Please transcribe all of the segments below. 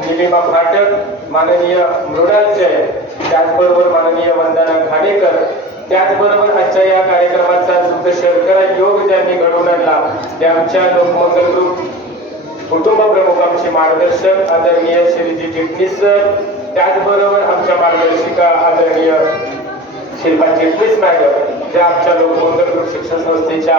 निलिमा फाटक, माननीय मृणाल जय, त्याचबरोबर माननीय वंदना घाणेकर, त्याचबरोबर आजच्या या कार्यक्रमाचा शुद्ध शर्करा योग ज्यांनी घडवून आणला ते आमच्या लोकमंगल ग्रुप कुटुंब प्रमुख आमचे मार्गदर्शक आदरणीय श्रीजी चिटणीस सर, त्याचबरोबर आमच्या मार्गदर्शिका आदरणीय शिल्पा चिटणीस मॅडम, ज्या आमच्या लोकमंगल ग्रुप शिक्षण संस्थेच्या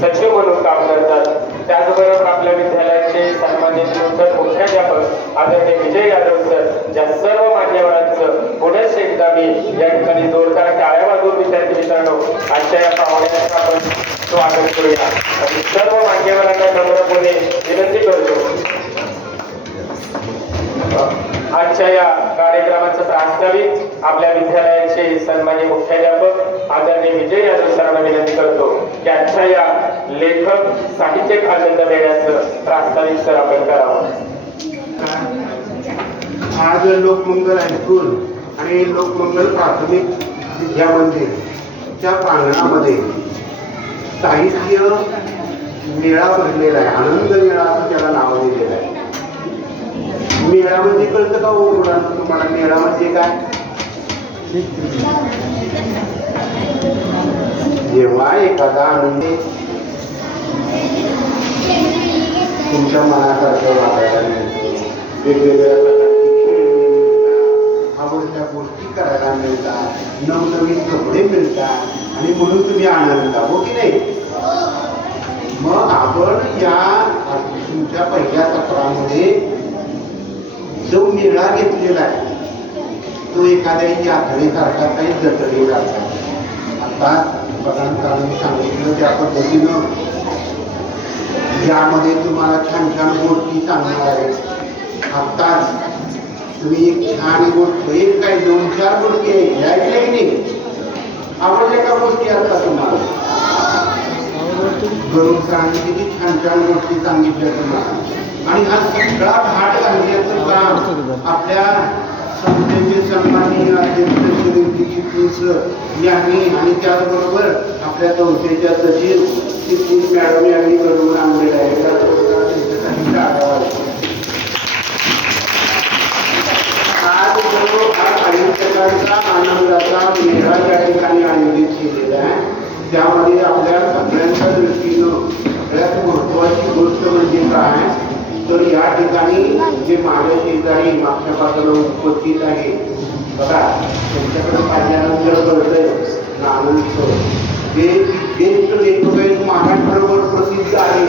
सचिव म्हणून काम करतात. त्याचबरोबर आपल्या विद्यालयाचे सन्मानित मुख्याध्यापक आदरणीय विजय यादव सर, ज्या सर्व मान्यवरांचं पुनश्च एकदा मी या ठिकाणी जोरदार टाळ्या वाजवून विद्यार्थी मित्रांनो आजच्या या पाहुण्याचं आपण स्वागत करूया आणि सर्व मान्यवरांना नम्रपणे विनंती करतो आजच्या या कार्यक्रमाचं प्रास्ताविक आपल्या विद्यालयाचे सन्माननीय मुख्याध्यापक आदरणीय विजय यादव सरांना विनंती करतो की आजच्या या लेखक साहित्यिक आनंद मेळ्याचं प्रास्ताविक सर आपण करावं. आज लोकमंगल हायस्कूल आणि लोकमंगल प्राथमिक विद्यामंदिरच्या प्रांगणामध्ये साहित्य मेळा भरलेला आहे. आनंद मेळा असं त्याला नाव दिलेलं आहे. मेळा म्हणजे कळतं का हो मुलांना तुम्हाला? मेळा म्हणजे काय? जेव्हा एखादा आनंद तुमच्या मनासारखं वागायला मिळतं, वेगवेगळ्या प्रकारची खेळ मिळतात, आवडत्या गोष्टी करायला मिळतात, नवनवीन कपडे मिळतात आणि म्हणून तुम्ही आनंद हो की नाही? मग आपण या तुमच्या पहिल्या सत्रामध्ये जो मेळा घेतलेला आहे तो एखाद्या यात्रेसारखा काही जत्रेसारखा. आता पदांनी सांगितलं त्या पद्धतीनं यामध्ये तुम्हाला छान छान गोष्टी सांगणार आहे. आत्ताच तुम्ही एक छान गोष्ट, एक काय 2-4 गोष्टी ऐकल्या की नाही? आवडल्या का गोष्टी? आता तुम्हाला गरुड सरांनी किती छान छान गोष्टी सांगितल्या तुम्हाला. आणि हा सगळा घाट घालण्याचं काम आपल्या संस्थेचे सन्माननीय अध्यक्ष श्री चिटणीस यांनी आणि त्याचबरोबर आपल्या संस्थेच्या सचिव चिटणीस मॅडम यांनी घडवून आणलेला आहे. आज जो हा साहित्यकारांचा आनंदाचा मेळा या ठिकाणी आयोजित केलेला आहे त्यामध्ये आपल्या सगळ्यांच्या दृष्टीनं सगळ्यात महत्वाची गोष्ट म्हणजे काय तर या ठिकाणी जे माझ्या शेजारी मागच्या बाजूला उपस्थित आहे बघा, त्यांच्याकडे पाहिल्यानंतर कळतंय नानंदचं जे ज्येष्ठ लेखक आहेत, महाराष्ट्रावर प्रसिद्ध आहे.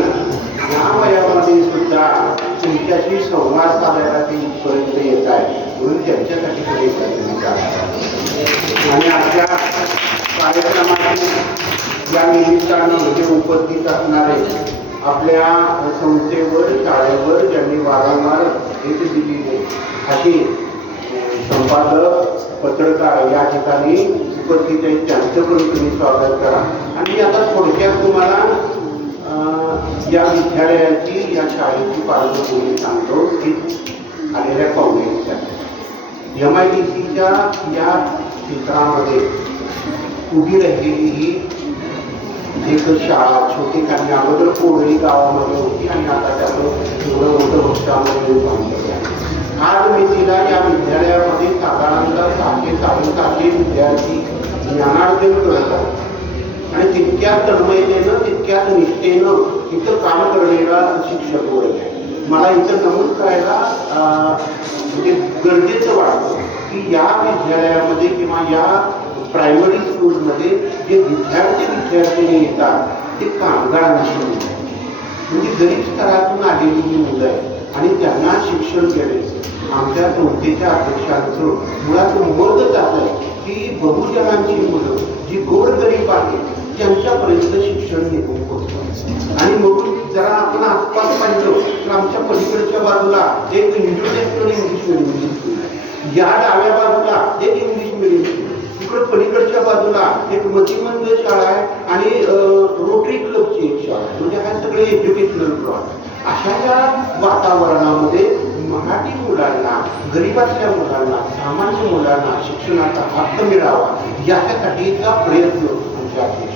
या वयामध्ये सुद्धा तुमच्याशी संवाद साधायला ते इथपर्यंत येत आहे म्हणून त्यांच्यासाठी पुढे आणि आजच्या कार्यक्रमाची या निमित्तानं जे उपस्थित असणारे आपल्या संस्थेवर शाळेवर ज्यांनी वारंवार भेट दिलेले असे संपादक पत्रकार या ठिकाणी उपस्थित आहेत, त्यांचं पण तुम्ही स्वागत करा. आणि आता थोडक्यात तुम्हाला या विद्यालयाची या शाळेची पार्श्वभूमी सांगतो की आलेल्या काँग्रेसच्या MIDCच्या या क्षेत्रामध्ये उभी राहिलेली ही एक शाळा छोटी काही अगोदर कोळी गावामध्ये होती आणि आता त्याचं एवढं मोठं वृक्षामध्ये बांधलेलं आहे. आज मी तिला या विद्यालयामध्ये साधारणतः 700 विद्यार्थी ज्ञानार्जन करत आहेत आणि तितक्याच तन्मयतेनं तितक्याच निष्ठेनं इथं काम करणारा शिक्षक वर्ग आहे. मला इथं नमूद करायला म्हणजे गरजेचं वाटतं की या विद्यालयामध्ये किंवा या प्रायमरी स्कूलमध्ये जे विद्यार्थिनी येतात ते कामगारांची मुलं आहेत, म्हणजे गरीब स्तरातून आलेली ही मुलं आहेत आणि त्यांना शिक्षण द्यायचं आमच्या संस्थेच्या अध्यक्षांचं मुळात मतच असं आहे की बहुजनांची मुलं जी गोरगरीब आहेत त्यांच्यापर्यंत शिक्षण निघून पोहोचतं. आणि म्हणून जरा आपण आसपास पाहिलं तर आमच्या पलीकडच्या बाजूला एक इंटरनॅशनल इंग्लिश मिडियम स्कूल आहे, या डाव्या बाजूला एक इंग्लिश मिडियम स्कूल, इकडे पलीकडच्या बाजूला एक मतिमंद शाळा आहे आणि रोटरी क्लबची एक शाळा आहे. म्हणजे हा सगळे एज्युकेशनल प्लॉट. अशा या वातावरणामध्ये मराठी मुलांना, गरिबातल्या मुलांना, सामान्य मुलांना शिक्षणाचा हक्क मिळावा याच्यासाठीचा प्रयत्न आमच्या अध्यक्ष.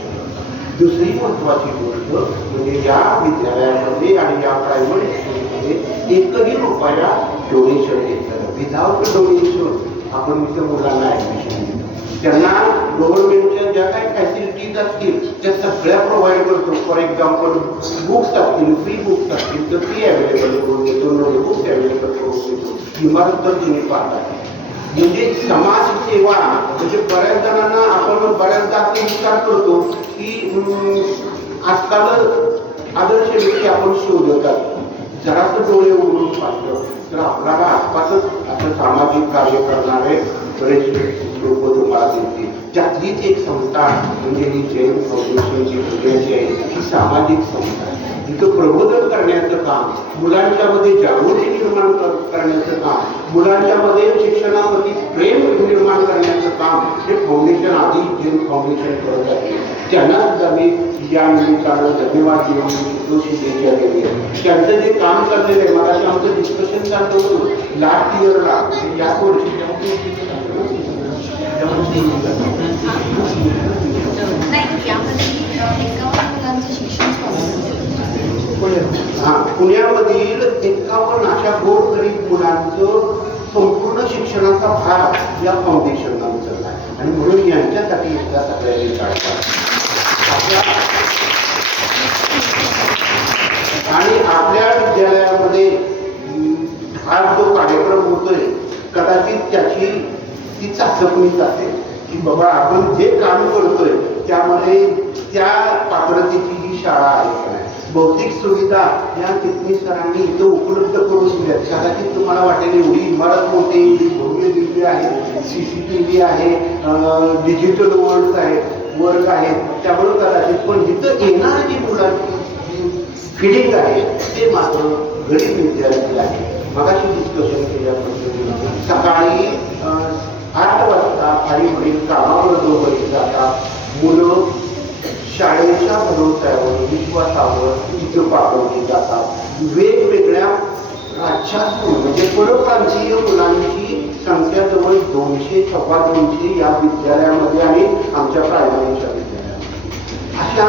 दुसरी महत्वाची गोष्ट म्हणजे या विद्यालयामध्ये आणि या प्रायमरी स्कूलमध्ये एकही रुपया डोनेशन घेतलं. विदाउट डोनेशन आपण इथे मुलांना ॲडमिशन देतो. त्यांना गव्हर्नमेंटच्या ज्या काही फॅसिलिटीज असतील त्या सगळ्या प्रोव्हाइड करतो. फॉर एक्झाम्पल बुक्स असतील, फ्री बुक्स असतील तर ती अवेलेबल करून देतो, नोटबुक्स अवेलेबल करून देतो. इमारत तर तुम्ही पाहता. म्हणजे समाजसेवा म्हणजे बऱ्याच जणांना आपण बऱ्याचदा असे विचार करतो की आजकाल आदर्श व्यक्ती आपण शोधतात. जरासं डोळे उघडून पाहिलं तर आपल्याला आसपासच असं सामाजिक कार्य करणारे बरेच लोक तुम्हाला दिसतील. त्यातलीच एक संस्था म्हणजे ही जैन फाउंडेशनची पुण्याची आहे. ही सामाजिक संस्था आहे. तिथं प्रबोधन करण्याचं काम, मुलांच्यामध्ये जागृती निर्माण करण्याचं काम, मुलांच्यामध्ये शिक्षणामध्ये प्रेम निर्माण करण्याचं काम हे फाउंडेशन आधी जैन फाउंडेशन करत आहे. त्यांना सुद्धा मी या निमित्तानं धन्यवाद देऊन शुभेच्छा दिली आहे. त्यांचं जे काम चाललेलं आहे मला आमचं डिस्कशन चाललं होतं लास्ट इयरला याच वर्षी पुण्यामधील 51 अशा गोरगरीब मुलांचं संपूर्ण शिक्षणाचा भार या फाउंडेशनला उचलला आहे. आणि म्हणून यांच्यासाठी एकदा सगळ्यांनी काढतात. आणि आपल्या विद्यालयामध्ये आज जो कार्यक्रम होतोय कदाचित त्याची ती चाचपणीच असेल की बाबा आपण जे काम करतोय त्यामध्ये त्या पात्रतेची ही शाळा आहे का नाही. भौतिक सुविधा या चिटणीस सरांनी इथं उपलब्ध करून दिल्या. कदाचित तुम्हाला वाटेल एवढी इमारत मोठी, भव्य दिव्य आहे, CCTV आहे, डिजिटल वर्ग आहेत, त्यामुळे कदाचित पण इथं येणारी जी मुलांची फिडिंग आहे ते मात्र गरीब विद्यार्थी आहे. मगाशी डिस्कशन केल्या पद्धतीने सकाळी 8 वाजता आई वडील कामावर दोघंही जातात. मुलं शाळेच्या भरोश्यावर विश्वासावर इथं पाठवली जातात. वेगवेगळ्या राज्यातून म्हणजे परप्रांतीय मुलांची संख्या जवळ 200-250 या विद्यालयामध्ये आणि आमच्या प्रायमरीच्या विद्यालयामध्ये. अशा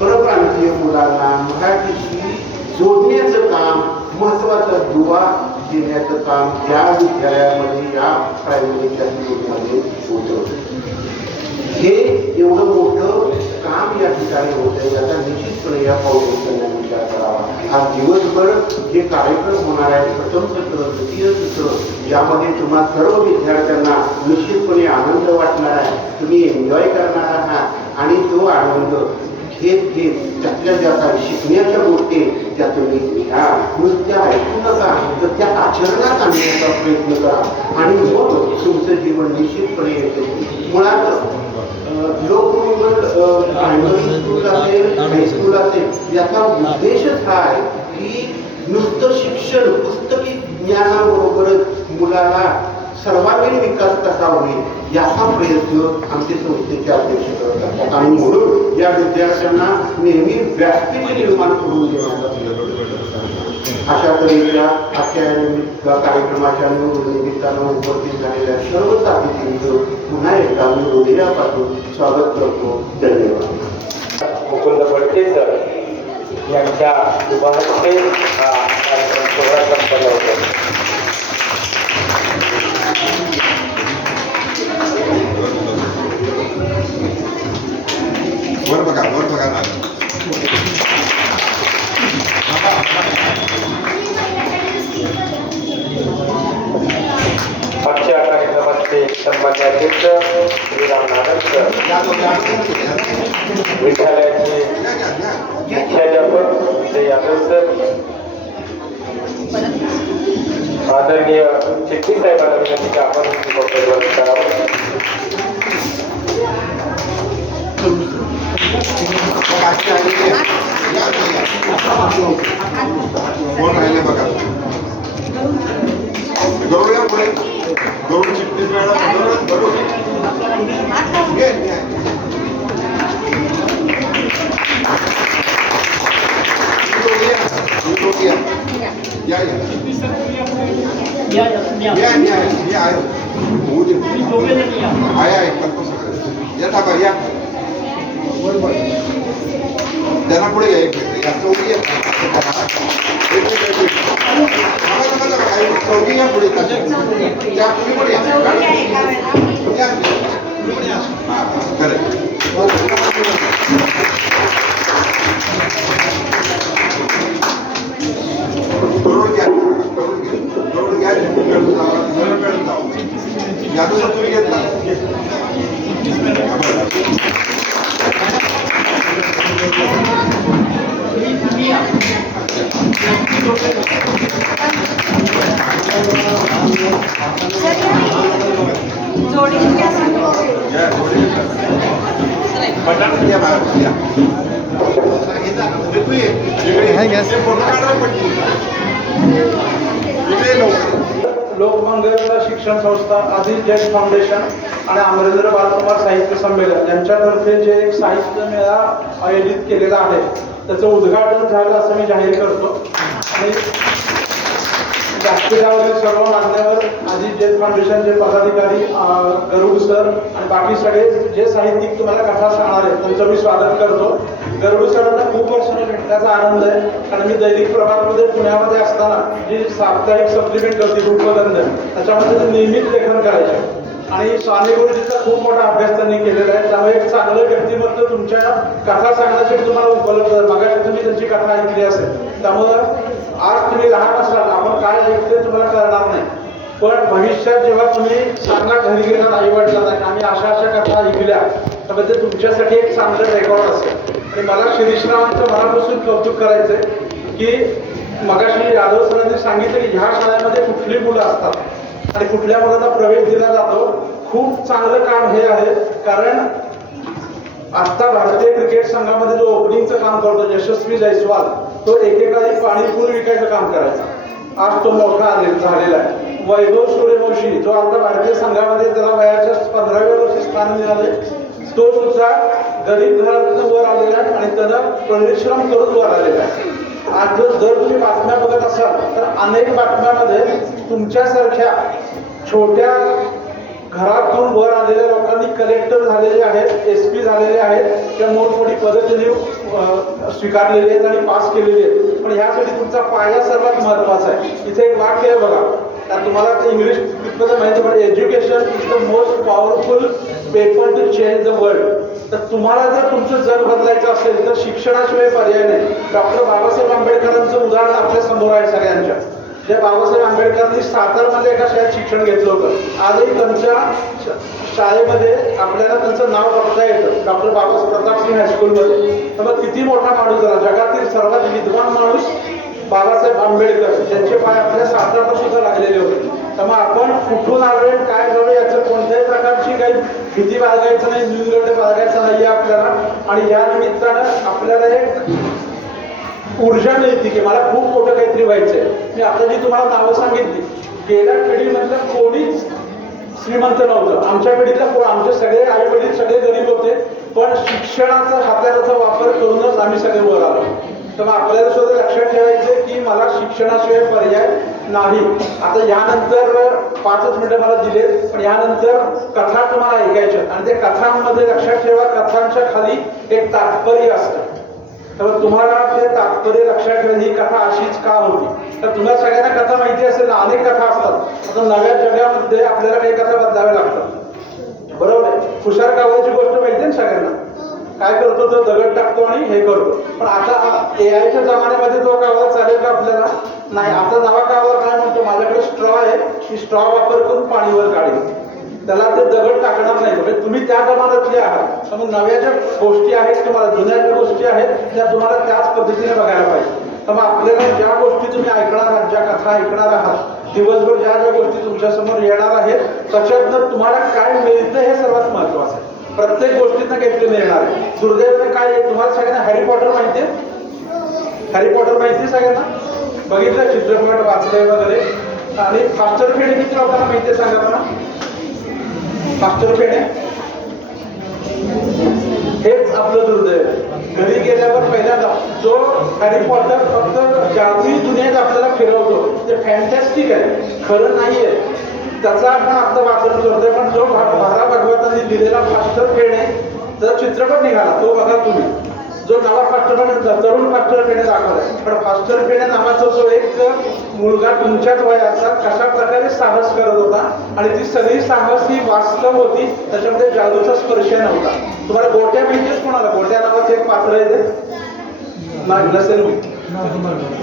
परप्रांतीय मुलांना मराठीशी जोडण्याचं काम, महत्त्वाचा दुवा देण्याचं काम या विद्यालयामध्ये या प्रायमरीच्या स्कूलमध्ये होतं. हे एवढं मोठं काम या ठिकाणी होतं याचा निश्चितपणे या फाउंडेशनने विचार करावा. आज दिवसभर जे कार्यक्रम होणार आहेत प्रथम सत्र, द्वितीय सत्र यामध्ये तुम्हा सर्व विद्यार्थ्यांना निश्चितपणे आनंद वाटणार आहे. तुम्ही एन्जॉय करणार आहात आणि तो आनंद घेत त्यातल्या ज्या काही शिकण्याच्या गोष्टी त्या तुम्ही घ्या. नुसत्या ऐकू नका तर त्या आचरणात आणण्याचा प्रयत्न करा आणि मग तुमचं जीवन निश्चितपणे येते. मुळात लोकमंगल प्रायमरी स्कूल असेल, हायस्कूल असेल याचा उद्देशच हा आहे की नुसतं शिक्षण पुस्तकी ज्ञानाबरोबरच मुलाला सर्वांगीण विकास कसा होईल याचा प्रयत्न आमचे संस्थेचे अध्यक्ष करत असतात. आणि म्हणून या विद्यार्थ्यांना नेहमी व्यासपीठ निर्माण करून देण्याचा अशा तऱ्हेच्या आजच्या कार्यक्रमाच्या निमित्तानं उपस्थित झालेल्या सर्व साथींचं पुन्हा एकदा मी हृदयापासून स्वागत करतो. धन्यवाद. मुकुंद फडके सर यांच्या शुभारंभे हा कार्यक्रम सोहळा संपन्न होतो. वर बघा आजच्या कार्यक्रमाचे सन्मान्य अध्यक्ष श्रीराम नागरकर, विद्यालयाचे मुख्याध्यापक श्री यादव सर, आदरणीय चिटणीस साहेबांना विनंती की आपण वक्तव्य करावं. कोण राहिले बघा. गरुड या पुढे. गरुड चिटणीस मॅडम. गरुड या या त्यांना पुढे घ्या एक मिनिट. या चौकी या. एक मिनिट. चौकी या पुढे त्या तुम्ही पुढे या. खरं करून घ्या यादून तुम्ही घेतला लोकमंगल शिक्षण संस्था आदिल जैन फाउंडेशन आणि अमरेंद्र बालकुमार साहित्य संमेलन यांच्यातर्फे जे एक साहित्य मेळा आयोजित केलेला आहे त्याचं उद्घाटन झालं असं मी जाहीर करतो. आणि व्यासपीठावरील सर्व मान्यवर आदिल जैन फाउंडेशनचे पदाधिकारी गरुड सर आणि बाकी सगळे जे साहित्यिक तुम्हाला कथा सांगणार आहेत त्यांचं मी स्वागत करतो. गरुड सरांना खूप वर्षांनी भेटण्याचा आनंद आहे कारण मी दैनिक प्रभातमध्ये पुण्यामध्ये असताना जी साप्ताहिक सप्लिमेंट होती रूपबंधन त्याच्यामध्ये ते नियमित लेखन करायचे आणि स्वामी गुरुजींचा खूप मोठा अभ्यास त्यांनी केलेला आहे. त्यामुळे एक चांगलं व्यक्तिमत्व तुमच्या कथा सांगण्यासाठी तुम्हाला उपलब्ध आहे. मागाशी तुम्ही त्यांची कथा ऐकली असेल त्यामुळं आज तुम्ही लहान असाल आपण काय ऐकते तुम्हाला कळणार नाही पण भविष्यात जेव्हा तुम्ही सांगा घरी गेला आई वडिलांना आम्ही अशा अशा कथा ऐकल्या तर ते तुमच्यासाठी एक चांगलं रेकॉर्ड असेल. आणि मला शिरीषरावांचं मनापासून कौतुक करायचंय की मगाशी यादव सरांनी सांगितलं की ह्या शाळेमध्ये कुठली मुलं असतात आणि कुठल्या मुलांना प्रवेश दिला जातो. खूप चांगलं काम हे आहे कारण आता भारतीय क्रिकेट संघामध्ये जो ओपनिंगचं काम करतो यशस्वी जायस्वाल तो एकेकाळी पाणीपुरी विकायचं काम करायचा. आज तो मोठा झालेला आहे. वैभव सूर्यवंशी जो आता भारतीय संघामध्ये त्याला वयाच्या 15व्या वर्षी स्थान मिळाले तो सुद्धा गरीब घरातून वर आलेला आहे आणि त्यानं परिश्रम करून वर आलेला आहे. आज जर तुम्ही बातम्या बघत असाल तर अनेक बातम्यामध्ये तुमच्यासारख्या छोट्या घरातून वर आलेल्या लोकांनी कलेक्टर झालेले आहेत SP झालेले आहेत त्या मोठमोठी पदं त्यांनी स्वीकारलेली आहेत आणि पास केलेली आहेत. पण ह्यासाठी तुमचा पाया सर्वात महत्वाचा आहे. इथे एक वाक्य आहे बघा तुम्हाला ते इंग्लिश कितपत माहिती पण education is the most powerful weapon to change the world. तर तुम्हाला जर तुमचं जग बदलायचं असेल तर शिक्षणाशिवाय पर्याय नाही. डॉक्टर बाबासाहेब आंबेडकरांचं उदाहरण आपल्या समोर आहे सगळ्यांच्या. जे बाबासाहेब आंबेडकरांनी सातारमध्ये एका शाळेत शिक्षण घेतलं होतं आजही त्यांच्या शाळेमध्ये आपल्याला त्यांचं नाव बघता येतं डॉक्टर बाबासाहेब प्रतापसिंग हायस्कूलमध्ये. तर मग किती मोठा माणूस झाला जगातील सर्वात विद्वान माणूस बाबासाहेब आंबेडकर ज्यांचे पाय आपल्या सातारात सुद्धा लागलेले होते. तर मग आपण कुठून आलोय काय झालं याचं कोणत्याही प्रकारची काही भीती बाळगायचं नाही न्यूनगंड बाळगायचं नाही आपल्याला. आणि या निमित्तानं आपल्याला एक ऊर्जा मिळते की मला खूप मोठं काहीतरी व्हायचंय. मी आता जी तुम्हाला नावं सांगितली गेल्या पिढीमधलं कोणीच श्रीमंत नव्हतं. आमच्या पिढीतला आमचे सगळे आई वडील सगळे गरीब होते पण शिक्षणाचा हात्याराचा वापर करूनच आम्ही सगळे वर आलो. तर मग आपल्याला सुद्धा लक्षात ठेवायचं की मला शिक्षणाशिवाय पर्याय नाही. आता यानंतर 5 मिनिटं मला दिले पण यानंतर कथा तुम्हाला ऐकायच्या आणि त्या कथांमध्ये लक्षात ठेवा कथांच्या खाली एक तात्पर्य असतं. तर तुम्हाला ते तात्पर्य लक्षात ठेवा ही कथा अशीच का होती. तर तुम्हाला सगळ्यांना कथा माहिती असेल ना अनेक कथा असतात. आता नव्या जगामध्ये आपल्याला काही कथा बदलाव्या लागतात बरोबर आहे. तुषार कावळ्याची गोष्ट माहिती आहे सगळ्यांना काय करतो तो दगड टाकतो आणि हे करतो. पण आता AIच्या जमान्यामध्ये तो कावळा चालेल का आपल्याला नाही. आता नवा कावळा काय म्हणतो माझ्याकडे स्ट्रॉ आहे की स्ट्रॉ वापर करून पाणीवर काढेल त्याला ते दगड टाकणार नाही. म्हणजे तुम्ही त्या जमान्यातले आहात. तर मग नव्या ज्या गोष्टी आहेत तुम्हाला जुन्या ज्या गोष्टी आहेत त्या तुम्हाला त्याच पद्धतीने बघायला पाहिजे. तर मग आपल्याला ज्या गोष्टी तुम्ही ऐकणार आहात ज्या कथा ऐकणार आहात दिवसभर ज्या ज्या गोष्टी तुमच्यासमोर येणार आहेत त्याच्यातनं तुम्हाला काय मिळतं हे सर्वात महत्वाचं आहे. प्रत्येक गोष्टीतनं काहीतरी मिळणार आहे. दुर्दैवाने काय आहे तुम्हाला सगळ्यांना हॅरी पॉटर माहिती आहे. हॅरी पॉटर माहिती आहे सगळ्यांना बघितलं चित्रपट वाचले वगैरे. आणि फास्टर फेणे किती लोकांना माहिती आहे सांगा मला. फास्टर फेणे हेच आपलं दुर्दैव. घरी गेल्यावर पहिल्यांदा जो हॅरी पॉटर फक्त जादुई दुनियेत आपल्याला फिरवतो ते फॅन्टॅस्टिक आहे खरं नाहीये त्याचा आपण आता वाचन करतोय. पण जो भारा भागवतांनी दिलेला फास्टर फेणे तर चित्रपट निघाला तो बघा तुम्ही, जो नवा फास्टर तरुण फास्टर पेढे दाखवलाय, पण फास्टर पेढे नावाचा जो एक मुलगा तुमच्याच वयाचा कशा प्रकारे साहस करत होता आणि ती सगळी साहस ही वास्तव होती, त्याच्यामध्ये जादूचा स्पर्श नव्हता. तुम्हाला गोट्या माहितीच कोणाला? गोट्या नावाचं एक पात्र आहे ते नसेल,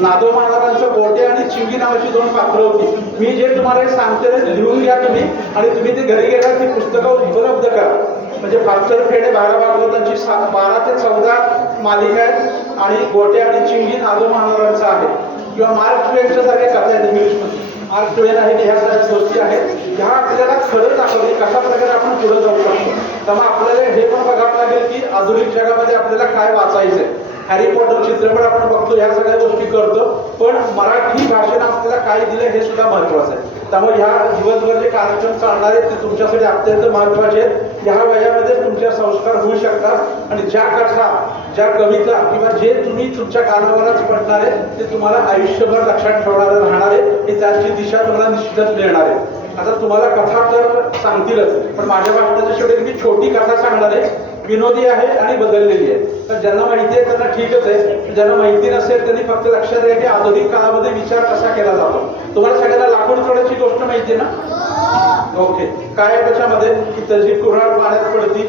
नादो महाराजांचं गोटे आणि चिंगी नावाची 2 पात्र होती. मी जे तुम्हाला सांगते ते लिहून घ्या तुम्ही, आणि तुम्ही ते घरी गेल्यावर ती पुस्तकं उपलब्ध करा. म्हणजे फास्टर पेढे 12 भागवतांची 12 ते 14 मालिका आहेत, आणि गोटे आणि चिंगी नादो महाराजांचं आहे. किंवा मार्क ट्वेनच्या सारख्या कथा आहेत इंग्लिशमध्ये, मार्क ट्वेन आहेत, ह्या सगळ्या गोष्टी आहेत, ह्या आपल्याला खरं दाखवते कशा प्रकारे आपण पुढे जाऊ शकतो. त्यामुळे आपल्याला हे पण बघावं लागेल की आधुनिक जगामध्ये आपल्याला काय वाचायचंय. हॅरी पॉटर चित्रपट आपण बघतो, ह्या सगळ्या गोष्टी करतो, पण मराठी भाषेनं आपल्याला काय दिलं हे सुद्धा महत्वाचं आहे. त्यामुळे ह्या दिवसभर जे कार्यक्रम चालणार आहेत ते तुमच्यासाठी अत्यंत महत्वाचे आहेत. ह्या वयामध्ये तुमचे संस्कार होऊ शकतात, आणि ज्या कथा, ज्या कविता किंवा जे तुम्ही तुमच्या कानावरच पडणार आहे ते तुम्हाला आयुष्यभर लक्षात ठेवणारे राहणार आहे, की त्याची दिशा तुम्हाला निश्चितच मिळणार आहे. आता तुम्हाला कथा तर सांगतीलच, पण माझ्या भाषणाच्या शेवटी मी छोटी कथा सांगणार आहे, विनोदी आहे आणि बदललेली आहे. तर ज्यांना माहिती आहे त्यांना ठीकच आहे, ज्यांना माहिती नसेल त्यांनी फक्त लक्षात घ्या की आधुनिक काळामध्ये विचार कसा केला जातो. तुम्हाला सगळ्यांना लाकूड तोडायची गोष्ट माहिती आहे ना? ओके. काय आहे त्याच्यामध्ये की त्याची कुऱ्हाड पाण्यात पडती,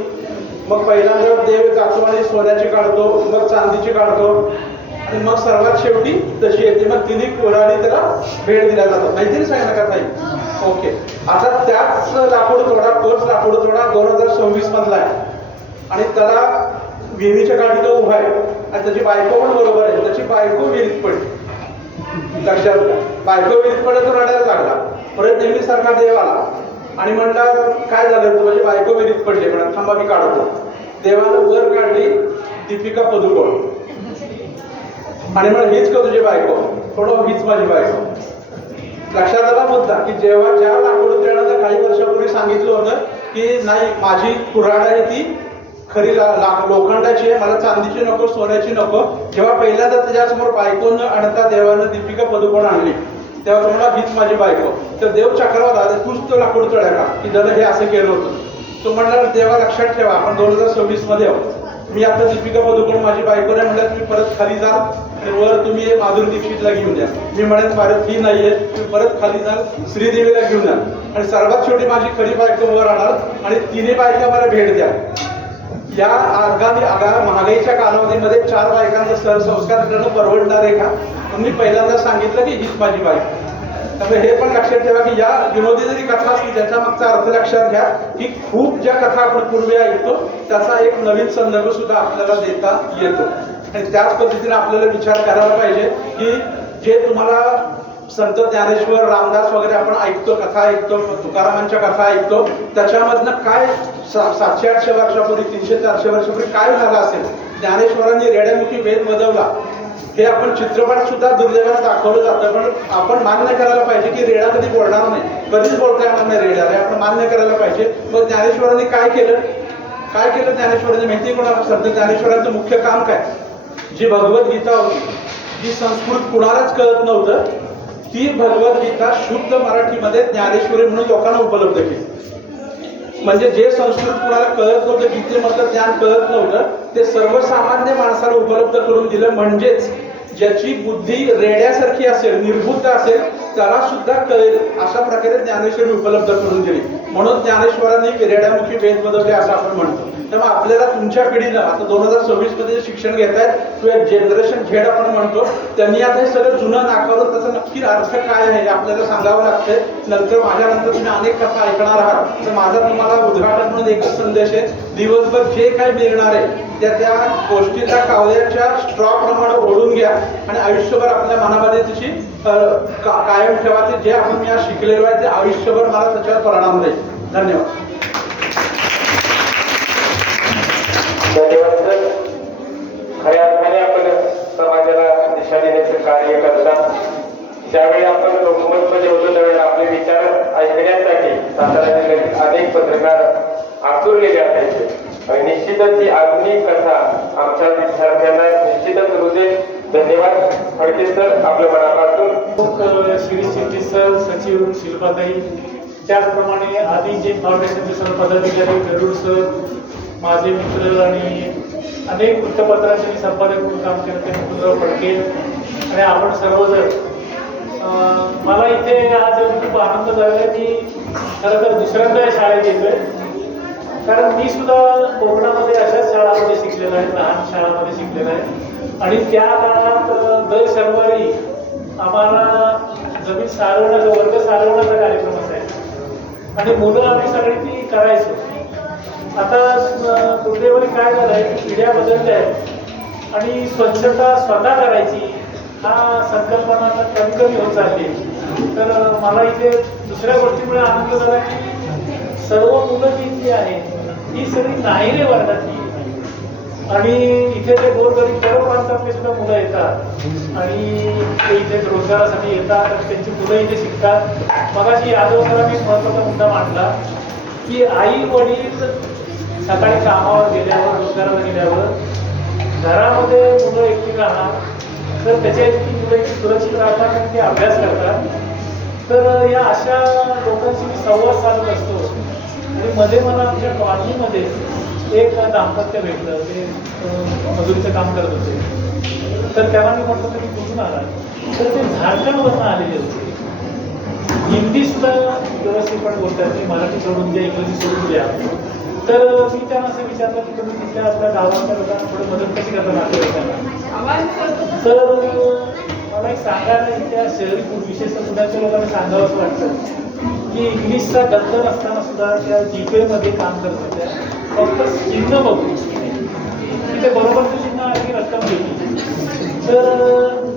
मग पहिल्यांदा देव जातो आणि सोन्याची काढतो, मग चांदीची काढतो, आणि मग सर्वात शेवटी तशी येते, मग तिन्ही कुऱ्हाडी त्याला भेट दिल्या जातात. माहिती नाही सांगितलं का ताई? ओके. आता त्याच लाकूड तोडा, तोच लाकूड तोडा 2026 मधला आहे, आणि त्याला विहिरीच्या काठी तो उभा आहे, आणि त्याची बायको पण बरोबर आहे. त्याची बायको विहिरीत पडली, लक्षात घ्या. बायको विहिरीत पडत तो रडायला लागला. परत नेहमीसारखा देव आला आणि म्हणला काय झालं, तू माझी बायको विहिरीत पडली, म्हणा थांबा मी काढतो. देवानं वर काढली दीपिका पदुकोण, आणि म्हणा हीच का तुझी बायको? थोडं हीच माझी बायको. लक्षात आला मुद्दा की जेव्हा ज्या लाकूड तोडण्याचं काही वर्षापूर्वी सांगितलं होतं की नाही माझी कुऱ्हाड आहे ती खरी लोखंडाची आहे, मला चांदीची नको, सोन्याची नको, जेव्हा पहिल्यांदा त्याच्यासमोर बायको न आणता देवानं दीपिका पदुकोण आणली, तेव्हा तुम्हाला हीच माझी बायको. तर देव चक्रवात आले, तूच तो लाकूड तोड्या का की ज्यानं हे असं केलं होतं. तो म्हणला देवा लक्षात ठेवा आपण 2026 मध्ये आहोत, मी आता दीपिका पदुकोण माझी बायको नाही म्हणलं, तुम्ही परत खाली जा आणि वर तुम्ही माधुरी दीक्षितला घेऊन द्या. मी म्हणेन भारत ही नाहीये, तुम्ही परत खाली जाल श्रीदेवीला घेऊन जा, आणि सर्वात शेवटी माझी खरी बायको वर आणणार, आणि तिन्ही बायका मला भेट द्या. या आगामी महागाईच्या कालावधीमध्ये 4 बायकांचा संस्कार करणं परवडणार आहे का? मी पहिल्यांदा सांगितलं की हीच माझी बायको. त्यामुळे हे पण लक्षात ठेवा की या विनोदी जरी कथा असली त्याच्या मागचा अर्थ लक्षात घ्या की खूप ज्या कथा आपण पूर्वी ऐकतो त्याचा एक नवीन संदर्भ सुद्धा आपल्याला देता येतो, आणि त्याच पद्धतीने आपल्याला विचार करायला पाहिजे की जे तुम्हाला संत ज्ञानेश्वर, रामदास वगैरे आपण ऐकतो, कथा ऐकतो, तुकारामांच्या कथा ऐकतो, त्याच्यामधनं काय 700-800 वर्षापूर्वी, 300-400 वर्षापूर्वी काय झालं असेल. ज्ञानेश्वरांनी रेड्यामुखी वेद बदवला, हे आपण चित्रपटात सुद्धा दुर्दैवाने दाखवलं जातं, पण आपण मान्य करायला पाहिजे की रेडा कधी बोलणार नाही, कधीच बोलता येणार नाही रेड्याला, आपण मान्य करायला पाहिजे. मग ज्ञानेश्वरांनी काय केलं ज्ञानेश्वरांनी माहिती कोणाला? संत ज्ञानेश्वरांचं मुख्य काम काय? जी भगवद्गीता होती, जी संस्कृत कुणालाच कळत नव्हतं, ती भगवद्गीता शुद्ध मराठीमध्ये ज्ञानेश्वरी म्हणून लोकांना उपलब्ध केली. म्हणजे जे संस्कृत कुणाला कळत नव्हतं, गीतेमधलं ज्ञान कळत नव्हतं, ते सर्वसामान्य माणसाला उपलब्ध करून दिलं. म्हणजेच ज्याची बुद्धी रेड्यासारखी असेल, निर्बुद्ध असेल, त्याला सुद्धा कळेल अशा प्रकारे ज्ञानेश्वरी उपलब्ध करून दिली. म्हणून ज्ञानेश्वरांनी रेड्यामुखी वेद बदलले असं आपण म्हणतो. त्यामुळे आपल्याला तुमच्या पिढीनं आता 2026 मध्ये जे शिक्षण घेत आहेत किंवा जनरेशन झेड आपण म्हणतो, त्यांनी आता हे सगळं जुनं नाकारून त्याचा नक्की अर्थ काय आहे हे आपल्याला सांगावं लागतंय. नंतर माझ्यानंतर तुम्ही अनेक कथा ऐकणार आहात, तर माझा तुम्हाला उद्घाटन म्हणून एकच संदेश आहे, दिवसभर जे काही मिळणार आहे त्या गोष्टीला कावळ्याच्या स्ट्रॉ प्रमाणे ओढून घ्या आणि आयुष्यभर आपल्या मनामध्ये त्याची कायम ठेवा. ते जे आपण मी आज शिकलेलो आहे ते आयुष्यभर मला त्याच्यावर परिणाम देईल. धन्यवाद. धन्यवाद सर. खऱ्या अर्थाने आपण समाजाला दिशा देण्याचे कार्य करता. ज्यावेळी आपण लोकमतमध्ये होतो त्यावेळी आपले विचार ऐकण्यासाठी सातारा जिल्ह्यातील अनेक पत्रकार आतुरलेले असायचे, आणि निश्चितच ही आधुनिक कथा आमच्या विद्यार्थ्यांना निश्चितच हृदय. धन्यवाद फडके सर, आपल्या मनापासून. श्री सिद्धी सर, सचिव शिल्पाताई, त्याचप्रमाणे आधी जे फाउंडेशनचे सर्व पदाधिकारी, गरुड सर, माझे मित्र आणि अनेक वृत्तपत्रांचे मी संपादक म्हणून काम करते, मुकुंदराव फडके आणि आपण सर्वजण. मला इथे आज खूप आनंद झाला की खरं तर दुसऱ्यांदा या शाळेत येतोय, कारण मी सुद्धा कोकणामध्ये अशाच शाळांमध्ये शिकलेला आहे, लहान शाळांमध्ये शिकलेला आहे. आणि त्या काळात दर शनिवारी आम्हाला जमीन सारवण्याचा, वर्ग सारवण्याचा कार्यक्रम असायचा आणि मुलं आम्ही सगळी ती करायचो. आता दुर्दैवाने काय झालंय, पिढ्या बदलल्या आहेत आणि स्वच्छता स्वतः करायची हा संकल्पना आता कमी कमी होत चालली. तर मला इथे दुसऱ्या गोष्टीमुळे आनंद झाला की सर्व मुलं जी इथली आहेत ही सगळी नाहीरे वर्गातली आणि इथे ते गोरगरीब गरीब प्रांतातले सुद्धा मुलं येतात आणि ते इथे रोजगारासाठी येतात आणि त्यांची मुलं इथे शिकतात. मगाशी यादव सरांनी एक महत्त्वाचा मुद्दा मांडला की आई वडील सकाळी कामावर गेल्यावर, रोजगाराला गेल्यावर घरामध्ये मुलं एकटी राहणार, तर त्याच्या ती मुलं एकटी सुरक्षित राहतात आणि ते अभ्यास करतात. तर या अशा लोकांशी मी संवाद साधत असतो आणि मध्ये मला आमच्या कॉलनीमध्ये एक दाम्पत्य भेटलं, ते मजुरीचं काम करत होते. तर त्यांना मी म्हटलं तुम्ही कुठून आला, तर ते झारखंडवरून आलेले होते. हिंदी सुद्धा व्यवस्थितपणे बोलतात, ते मराठी सोडून द्या, इंग्रजी सोडून द्या. तर मी त्यांना असं विचारलं की तुम्ही तिथल्या आपल्या गावाच्या लोकांना थोडी मदत कशी करता नातेवाईकांना. तर मला एक सांगायला इथल्या शहरी विशेषतः पुण्याच्या लोकांना सांगावं असं वाटतं की इंग्लिशचा गंध नसताना सुद्धा त्या जीपेमध्ये काम करत होत्या. फक्त चिन्ह बघून तिथे बरोबरचं चिन्ह आणि रक्कम घेतली. तर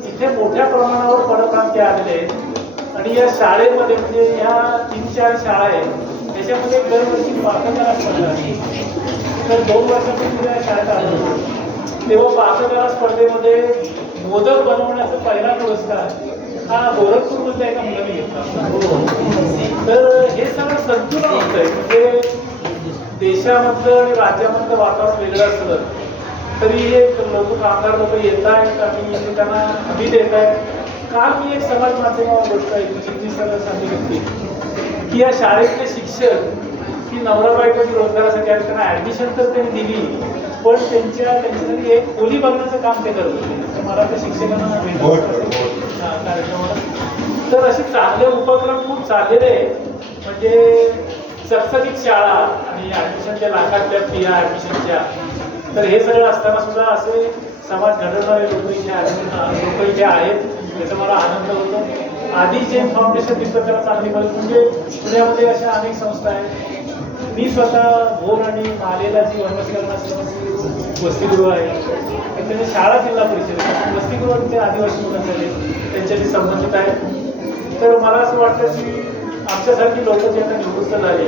इथे मोठ्या प्रमाणावर पडकाम ते आलेले आहेत आणि या शाळेमध्ये म्हणजे ह्या 3-4 शाळा आहेत त्याच्यामध्ये दरवर्षी पाककला स्पर्धा आहे. तर 2 वर्षापूर्वी या शाळेत आलो तेव्हा पाककला स्पर्धेमध्ये मोदक बनवण्याचा पहिला पुरस्कार हा गोरखपूरमधल्या एका मुलाने घेतला. तर हे सगळं संतुलन होतंय. म्हणजे देशामधलं आणि राज्यामधलं वातावरण वेगळं असलं तरी हे लोक, कामगार लोक येत आहेत आणि त्यांना हमी देत आहेत. काल मी एक समाज माध्यमावर गोष्ट ऐकली, चिटणीस सर सांगत होती की या शाळेतले शिक्षक ही नवरा बायकोची रोजगारासाठी आणि त्यांना ऍडमिशन तर त्यांनी दिली, पण त्यांच्यासाठी एक खोली बघण्याचं काम ते करत होते. तर मला त्या शिक्षकांना कार्यक्रमाला तर असे चांगले उपक्रम खूप चाललेले आहेत. म्हणजे चकचकीत शाळा आणि ऍडमिशनच्या लाखातल्या फिया ऍडमिशनच्या. तर हे सगळं असताना सुद्धा असे समाज घडवणारे लोक इथे आहेत, त्याचा मला आनंद होतो. आधी जे फाउंडेशन दिसतं त्याला चांगली मदत, म्हणजे पुण्यामध्ये अशा अनेक संस्था आहेत. मी स्वतः भोर आणि मालेला जी वनवासीकरणाची वसतिगृह आहे, त्याच्या शाळा जिल्हा परिषद वसतिगृह ते आदिवासी मुलांसाठी त्यांच्याशी संबंधित आहेत. तर मला असं वाटतं की आमच्यासारखी लोक जे आता निवृत्त झाले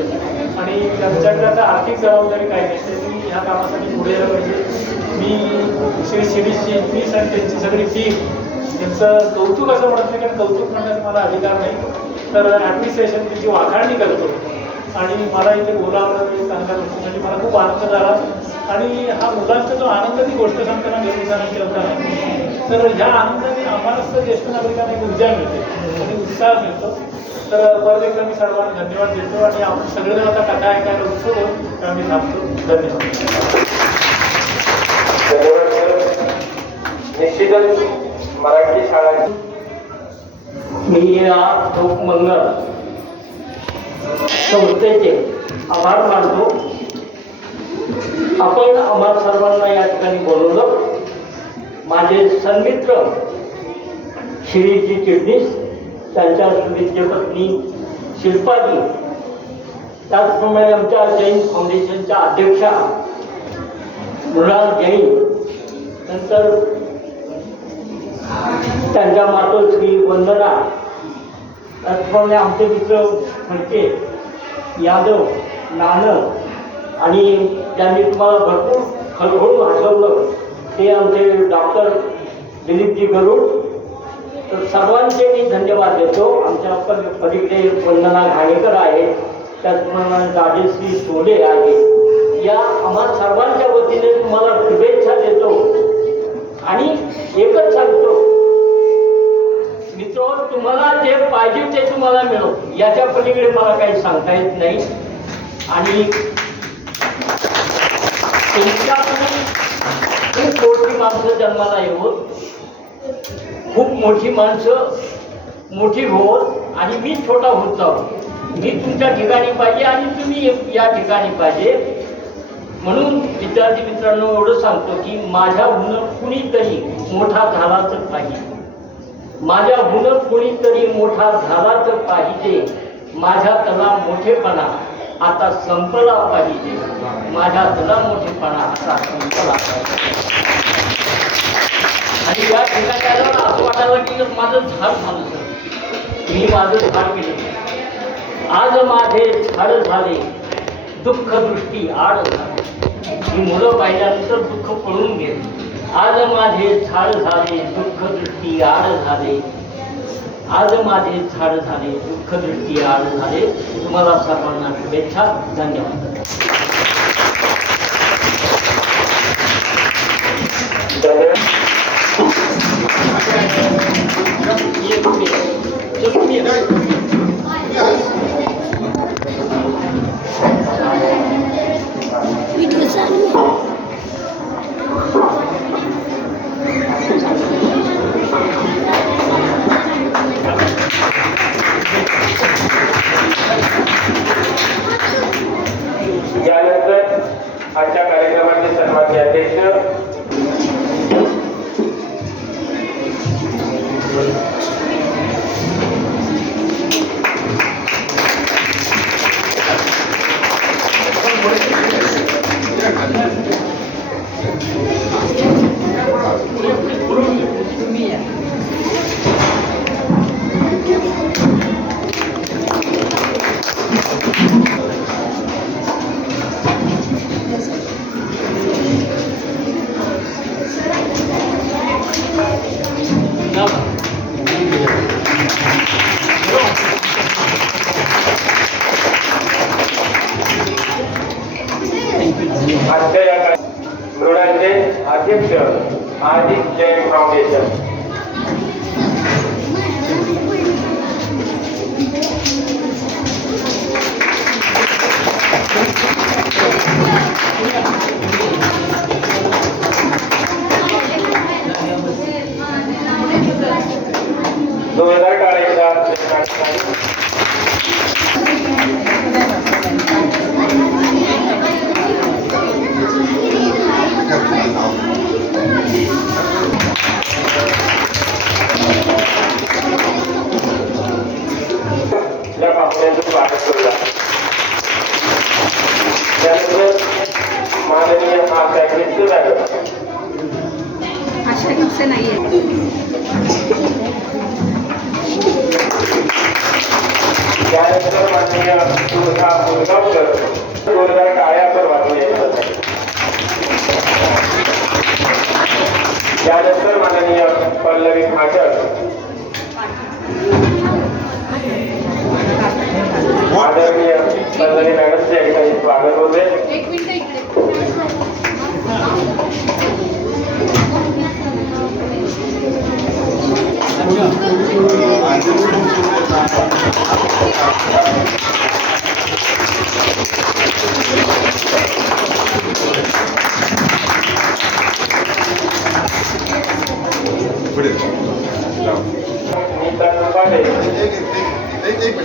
आणि त्यांच्याकडे आता आर्थिक जबाबदारी काही नाही, त्यांनी ह्या कामासाठी पुढे यायला पाहिजे. मी श्री शिरीष चिटणीस आणि त्यांची सगळी टीम यांचं कौतुक असं म्हणत नाही, कारण कौतुक म्हणण्याचा मला अधिकार नाही. तर ॲडमिनिस्ट्रेशन त्याची वाखाणणी करतो आणि मला इथे बोलावलं चांगल्या गोष्टीसाठी मला खूप आनंद झाला. आणि हा मुलांचा जो आनंद ती गोष्ट सांगताना घरी सांगितली होता, तर ह्या आनंदाने आम्हाला सुद्धा ज्येष्ठ नागरिकांना एक ऊर्जा मिळते आणि उत्साह मिळतो. तर परत एकदा मी सर्वांना धन्यवाद देतो आणि आपण सगळेजण आता कथा ऐकायला उत्सुक होतो, त्यामुळे मी थांबतो. धन्यवाद. निश्चितच मराठी शाळा मी या लोकमंगल संस्थेचे आभार मानतो. आपण आम्हा सर्वांना या ठिकाणी बोलवलं. माझे सन्मित्र श्रीजी चिटणीस, त्यांच्या सुविद्य पत्नी शिल्पाजी, त्याचप्रमाणे आमच्या जैन फाउंडेशनच्या अध्यक्षा मृणाल जैन, नंतर त्यांच्या मातोश्री वंदना, त्याचप्रमाणे आमचे मित्र फडके, यादव, नानं आणि ज्यांनी तुम्हाला भरपूर खळखळून हसवलं ते आमचे डॉक्टर दिलीपजी गरुड. तर सर्वांचे मी धन्यवाद देतो. आमच्या पलीकडे वंदना घाणेकर आहे, त्याचप्रमाणे राजेश्री सोले आहे. या आम्हा सर्वांच्या वतीने तुम्हाला शुभेच्छा देतो आणि एकच सांगतो मित्र, तुम्हाला जे पाहिजे ते तुम्हाला मिळो, याच्या पलीकडे मला काही सांगता येत नाही. आणि तुमच्याकडून खूप मोठी माणसं जन्माला येऊन खूप मोठी माणसं मोठी होत आणि मी छोटा होत जाऊ. मी तुमच्या ठिकाणी पाहिजे आणि तुम्ही या ठिकाणी पाहिजे. म्हणून विद्यार्थी मित्रांनो एवढं सांगतो की माझ्याहून कुणीतरी मोठा झाला तर पाहिजे. माझ्याहून कुणीतरी मोठा झाला तर पाहिजे. माझ्यातला मोठेपणा आता संपला पाहिजे. माझ्यातला मोठेपणा आता संपला पाहिजे. आणि या ठिकाणी आल्यावर असं वाटायला की माझं झाड झालं सर. मी माझं झाड केलं. आज माझे झाड झाले दुःख दृष्टी आड झाले. ही मुलं पाहिल्यानंतर दुःख पळून गेले. आज माझे झाड झाले दुःख दृष्टी आड झाले. आज माझे झाड झाले दुःख दृष्टी आड झाले. तुम्हाला सर्वांना शुभेच्छा. धन्यवाद. यानंतर आजच्या कार्यक्रमाचे सन्माननीय अध्यक्ष आजच्या या मृणालचे अध्यक्ष आदित्य जैन फाउंडेशन. जोरदार टाळ्यांचा या पाहुण्यांचं स्वागत करूया. त्यानंतर माननीय आचार्य झालं. अशा दिवशी नाहीये. त्यानंतर माननीय सुधा मुलगावकर जोरदार टाळ्या पर वाजवून. त्यानंतर माननीय पल्लवी फाटक आदरणीय पल्लवी मॅडमचे या ठिकाणी स्वागत होते. एक मिनिट इकडे. पुढे नीता तुपाडे एक मिनिट.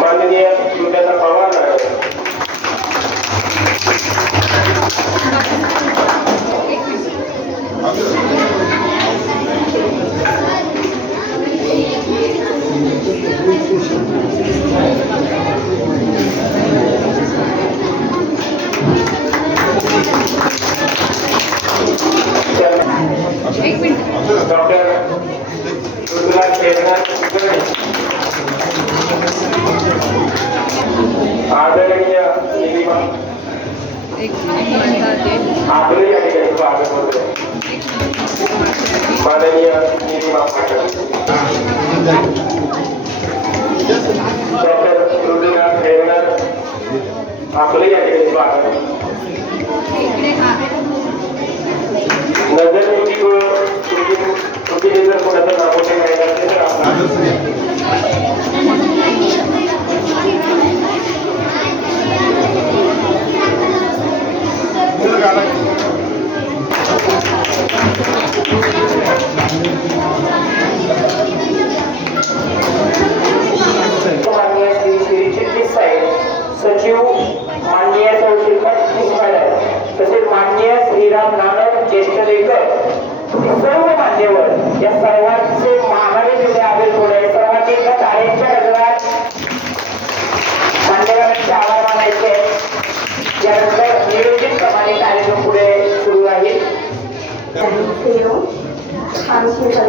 माननीय सुजाता पवार मॅडम. एक मिनिट. डॉक्टर मृदुला शेरनाथ कुलकर्णी. आदरणीय निलिमा एक मिनिट. आपले या ठिकाणी स्वागत होते. माननीय निलिमा पाटक. डॉक्टर मृदुला शेरनाथ आपले या ठिकाणी स्वागत. इकडे हा. नजर त्रुटी जर कोणाचं नामोठे घ्यायचं असेल तर आपण ज्येष्ठ लेखक सर्व मान्यवर या सर्वांचे मानावे जेवढे आवेल थोडे सर्वांनी एका टाळ्यांच्या गजरात मान्यवरांचे आभार मानायचे. यानंतर नियोजित प्रमाणे कार्यक्रम पुढे सुरू राहील. काही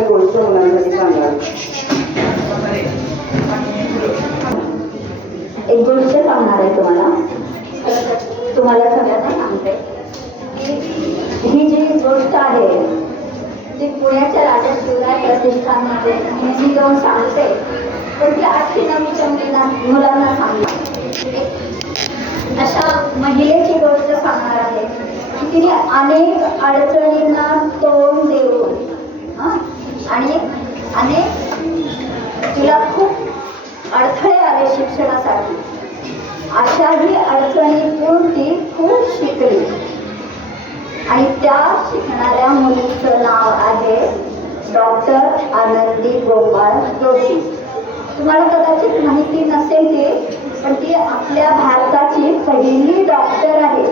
गोष्ट मुलांसाठी सांगा. एक गोष्ट सांगणार आहे तुम्हाला सगळ्यांना सांगते. ही जी गोष्ट आहे ती पुण्याच्या राजा शिवराय प्रतिष्ठानमध्ये मी जाऊन सांगते, पण ती 8वी-9वीच्या मुलांना सांगते. अशा महिलेची गोष्ट सांगणार आहे की तिने अनेक अडचणींना तोंड देऊन आणि अनेक तिला खूप अडथळे आले शिक्षणासाठी. अशाही अडचणीतून ती खूप शिकली आणि त्या शिकणाऱ्या मुलीचं नाव आहे डॉक्टर आनंदी गोपाळ जोशी. तुम्हाला कदाचित माहिती नसेल ती, पण ती आपल्या भारताची पहिली डॉक्टर आहे.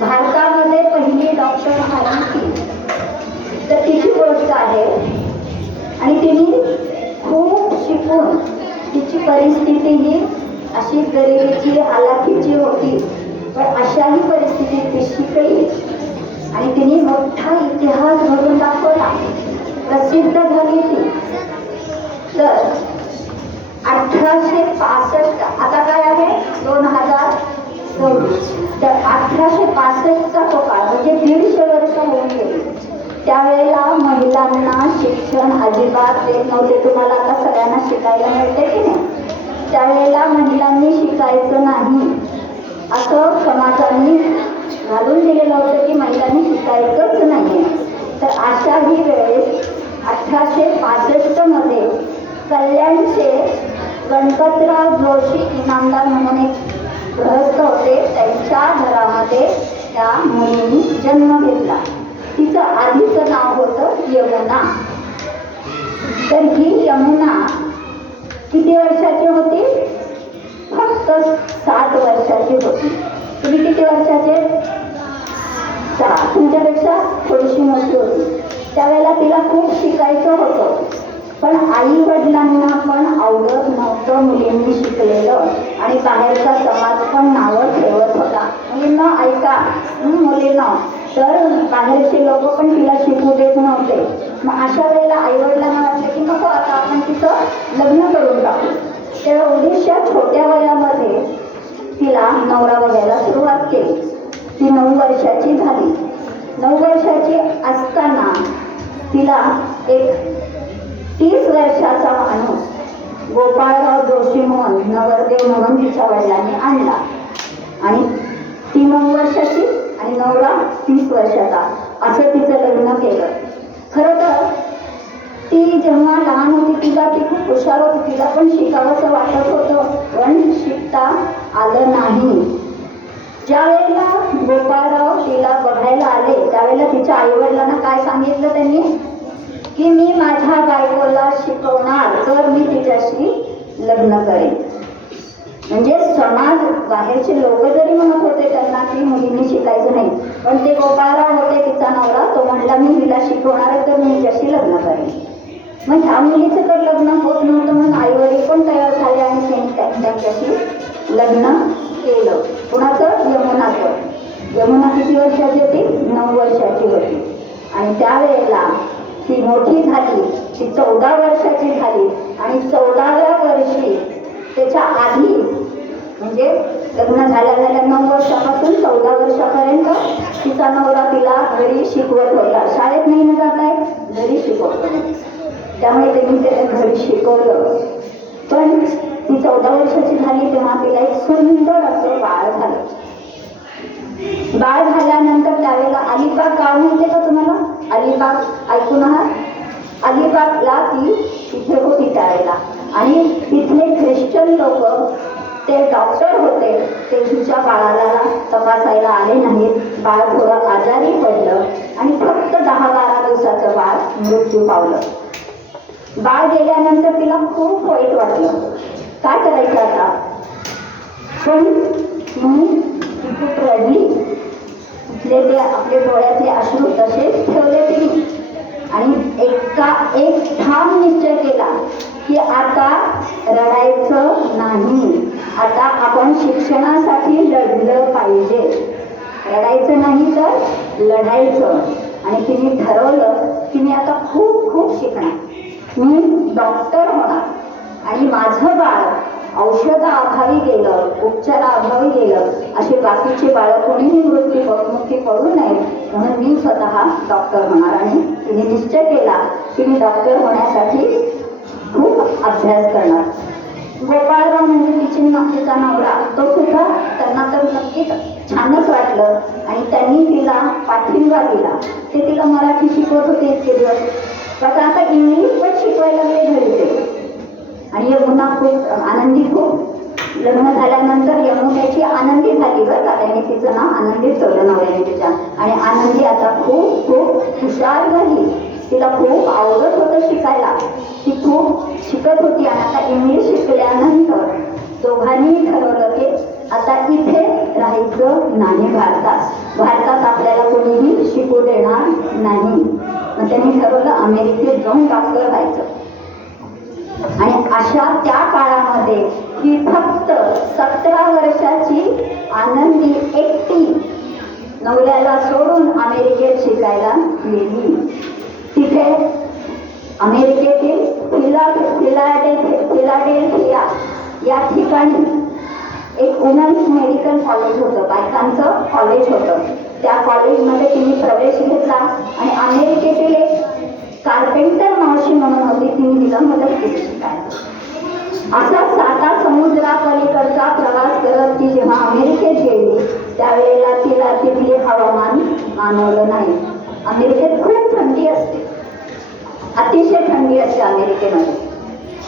भारतामध्ये पहिली डॉक्टर आहे ती. तर तिची गोष्ट आहे आणि तिने खूप शिकून तिची परिस्थिती ही अशी गरिबीची हालाखीची होती, पण अशाही परिस्थितीत ती शिकली आणि तिने मोठा इतिहास घडून दाखवला, प्रसिद्ध झाली ती. तर 1865 आता काय आहे 2024, तर 1865चा तो काळ म्हणजे 150 वर्ष होऊन गेली. त्यावेळेला महिलांना शिक्षण अजिबात देत नव्हते. तुम्हाला आता सगळ्यांना शिकायला मिळते की नाही? त्यावेळेला महिलांनी शिकायचं नाही असं समाजाने घालून दिलेलं होतं की महिलांनी शिकायचंच नाही. तर अशाही वेळेस 1865 कल्याणचे गणपतराव जोशी इनामदार म्हणून एक गृहस्थ होते. त्यांच्या घरामध्ये त्या मुलीने जन्म घेतला. तिचं आधीचं नाव होतं यमुना. तर ही यमुना किती वर्षाची होती? फक्त 7 वर्षाची होती. तुम्ही किती वर्षाचे? 6. तुमच्यापेक्षा थोडीशी मोठी होती. त्यावेळेला तिला खूप शिकायचं होतं, पण आई वडिलांना पण आवडत नव्हतं मुलींनी शिकलेलं आणि बाहेरचा समाज पण नावं ठेवत होता. मुलींना ऐका मुलींना, तर बाहेरचे लोक पण तिला शिकू देत नव्हते. मग अशा वेळेला आईवडिलांना वाटलं की नको आता आपण तिचं लग्न करून टाकू. तेव्हा एवढीशा छोट्या वयामध्ये तिला नवरा बघायला सुरुवात केली. ती 9 वर्षाची झाली. 9 वर्षाची असताना तिला एक 30 वर्षाचा माणूस गोपाळराव जोशी म्हणून नवरदेव म्हणून तिच्या वडिलांनी आणला आणि ती 9 वर्षाची आणि नवरा 30 वर्षाचा असं तिचं लग्न केलं. खरं तर ती जेव्हा लहान होती तिला ती खूप हुशार होती. तिला पण शिकावंसं वाटत होतं, पण शिकता आलं नाही. ज्या वेळेला गोपाळराव तिला बघायला आले त्यावेळेला तिच्या आईवडिलांना काय सांगितलं त्यांनी की मी माझ्या बायकोला शिकवणार तर मी तिच्याशी लग्न करेन. म्हणजे समाज बाहेरचे लोक जरी म्हणत होते त्यांना की मुलींनी शिकायचं नाही, पण ते गोपाळराव होते तिचा नवरा, तो म्हणला मी हिला शिकवणार तर मी हिच्याशी लग्न करेन. मग ह्या मुलीचं तर लग्न होत नव्हतं म्हणून आईवडील पण तयार झाले आणि त्यांच्याशी लग्न केलं. कुणाचं? यमुनाचं. यमुना किती वर्षाची होती? 9 वर्षाची होती. आणि त्यावेळेला ती मोठी झाली, ती 14 वर्षाची झाली आणि 14व्या वर्षी त्याच्या आधी म्हणजे लग्न झाल्या 9 वर्षापासून 14 वर्षापर्यंत तिचा नवरा तिला घरी शिकवत होता. शाळेत नाही न जात आहे, घरी शिकवतो. त्यामुळे त्यांनी त्याला घरी शिकवलं. पण ती 14 वर्षाची झाली तेव्हा तिला एक सुंदर असं बाळ झालं. बाळ झाल्यानंतर त्यावेळेला अलिबाग गाव माहिती का तुम्हाला? अलिबाग ऐकून आहात? अलिबागला ती तिथे होती त्यावेळेला आणि तिथले ख्रिश्चन लोक ते डॉक्टर होते, ते तिच्या बाळाला तपासायला आले नाहीत. बाळ थोडं आजारी पडलं आणि फक्त 10-12 दिवसाचं बाळ मृत्यू पावलं. बाळ गेल्यानंतर तिला खूप वाईट वाटलं, काय करायचं आता. पण ती खूप रडली. तिथले ते आपले डोळ्यातले अश्रू तसे रडायचं नाही. आता आपण शिक्षणासाठी लढलं पाहिजे. रडायचं नाही तर लढायचं. आणि तिने ठरवलं की मी आता खूप खूप शिकणार, मी डॉक्टर होणार आणि माझं बाळ औषधाअभावी गेलं, उपचाराअभावी गेलं, असे बाकीचे बाळं कोणीही मृत्युमुखी पडू नये म्हणून मी स्वतः डॉक्टर होणार. आणि तिने निश्चय केला की मी डॉक्टर होण्यासाठी खूप अभ्यास करणार. गोपाळराव म्हणजे तिचा नवरा, तो सुद्धा त्यांना तर नक्कीच छानच वाटलं आणि त्यांनी तिला पाठिंबा दिला. ते तिला मराठी शिकवत होते इतके दिवस, पण आता इंग्लिश पण शिकवायला लागले घरी ते. आणि यमुना खूप आनंदी, खूप लग्न झाल्यानंतर यमुनेची आनंदी झाली बरं का, त्याने तिचं नाव आनंदी ठेवलं नवऱ्याने तिच्या. आणि आनंदी आता खूप खूप हुशार झाली. तिला खूप आवडत होतं शिकायला, ती खूप शिकत होती. आणि आता इंग्लिश शिकल्यानंतर दोघांनी ठरवलं की आता इथे राहायचं नाही भारतात आपल्याला कोणीही शिकू देणार नाही. मग त्यांनी ठरवलं अमेरिकेत जाऊन डॉक्टर व्हायचं. आणि अशा त्या काळामध्ये ही फक्त 17 वर्षाची आनंदी एकटी नवऱ्याला सोडून अमेरिकेत शिकायला गेली. तिथे अमेरिकेतील फिलाडेल्फिया या ठिकाणी एक वुमन्स मेडिकल कॉलेज होतं, बायकांचं कॉलेज होतं. त्या कॉलेजमध्ये तिने प्रवेश घेतला आणि अमेरिकेतील एक कार्पेंटर मावशी म्हणून होती, तिने तिला मदत केली शिकायला. असा 7 समुद्रापलीकडचा प्रवास करत ती जेव्हा अमेरिकेत गेली त्यावेळेला तिला तिथले हवामान मानवलं नाही. अमेरिकेत खूप थंडी असते, अतिशय थंडी असते अमेरिकेमध्ये.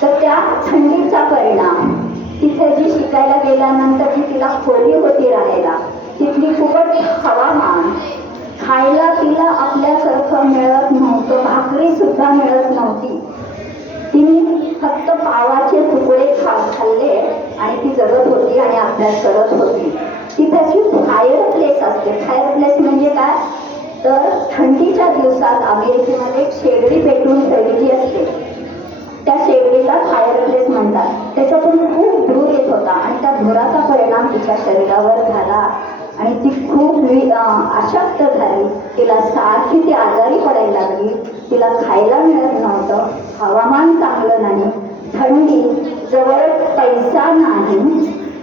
तर त्या थंडीचा परिणाम तिथे जी शिकायला गेल्यानंतर जी तिला खोली होती राहायला, तिथली खूपच हवामान, खायला तिला आपल्यासारखं मिळत नव्हतं, भाकरी सुद्धा मिळत नव्हती. तिने फक्त पावाचे तुकडे खाल्ले आणि ती जगत होती आणि अभ्यास करत होती. तिथे अशी फायर प्लेस असते. फायर प्लेस म्हणजे काय, तर थंडीच्या दिवसात अमेरिकेमध्ये एक शेगडी पेटवून ठेवलेली असते, त्या शेगडीला फायर प्लेस म्हणतात. त्याच्यातून खूप धूर येत होता आणि त्या धुराचा परिणाम तिच्या शरीरावर झाला आणि ती खूप अशक्त झाली. तिला सारखी ती आजारी पडायला लागली. तिला खायला मिळत नव्हतं, हवामान चांगलं नाही, थंडी, जवळ पैसा नाही,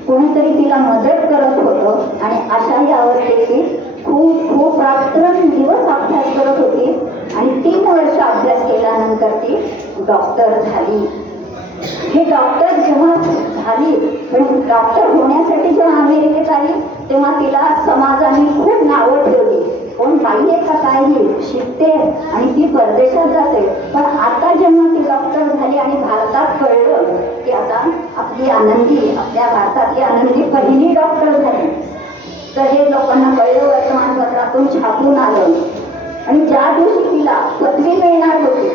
कोणीतरी तिला मदत करत होतं. आणि अशाही अवस्थेत ती खूप रात्रंदिवस अभ्यास करत होती. आणि 3 वर्ष अभ्यास केल्यानंतर ती डॉक्टर झाली. हे डॉक्टर जेव्हा झाली, पण डॉक्टर होण्यासाठी जेव्हा अमेरिकेत आली तेव्हा तिला समाजाने खूप नावं ठेवली. कोण बाई आहे का काही, शिकते आणि ती परदेशात जाते. पण आता जेव्हा ती डॉक्टर झाली आणि भारतात कळलं की आता आपली आनंदी, आपल्या भारतातली आनंदी पहिली डॉक्टर झाली, तर हे लोकांना कळलं, वर्तमानपत्रातून छापून आलं. आणि ज्या दिवशी तिला पदवी मिळणार होती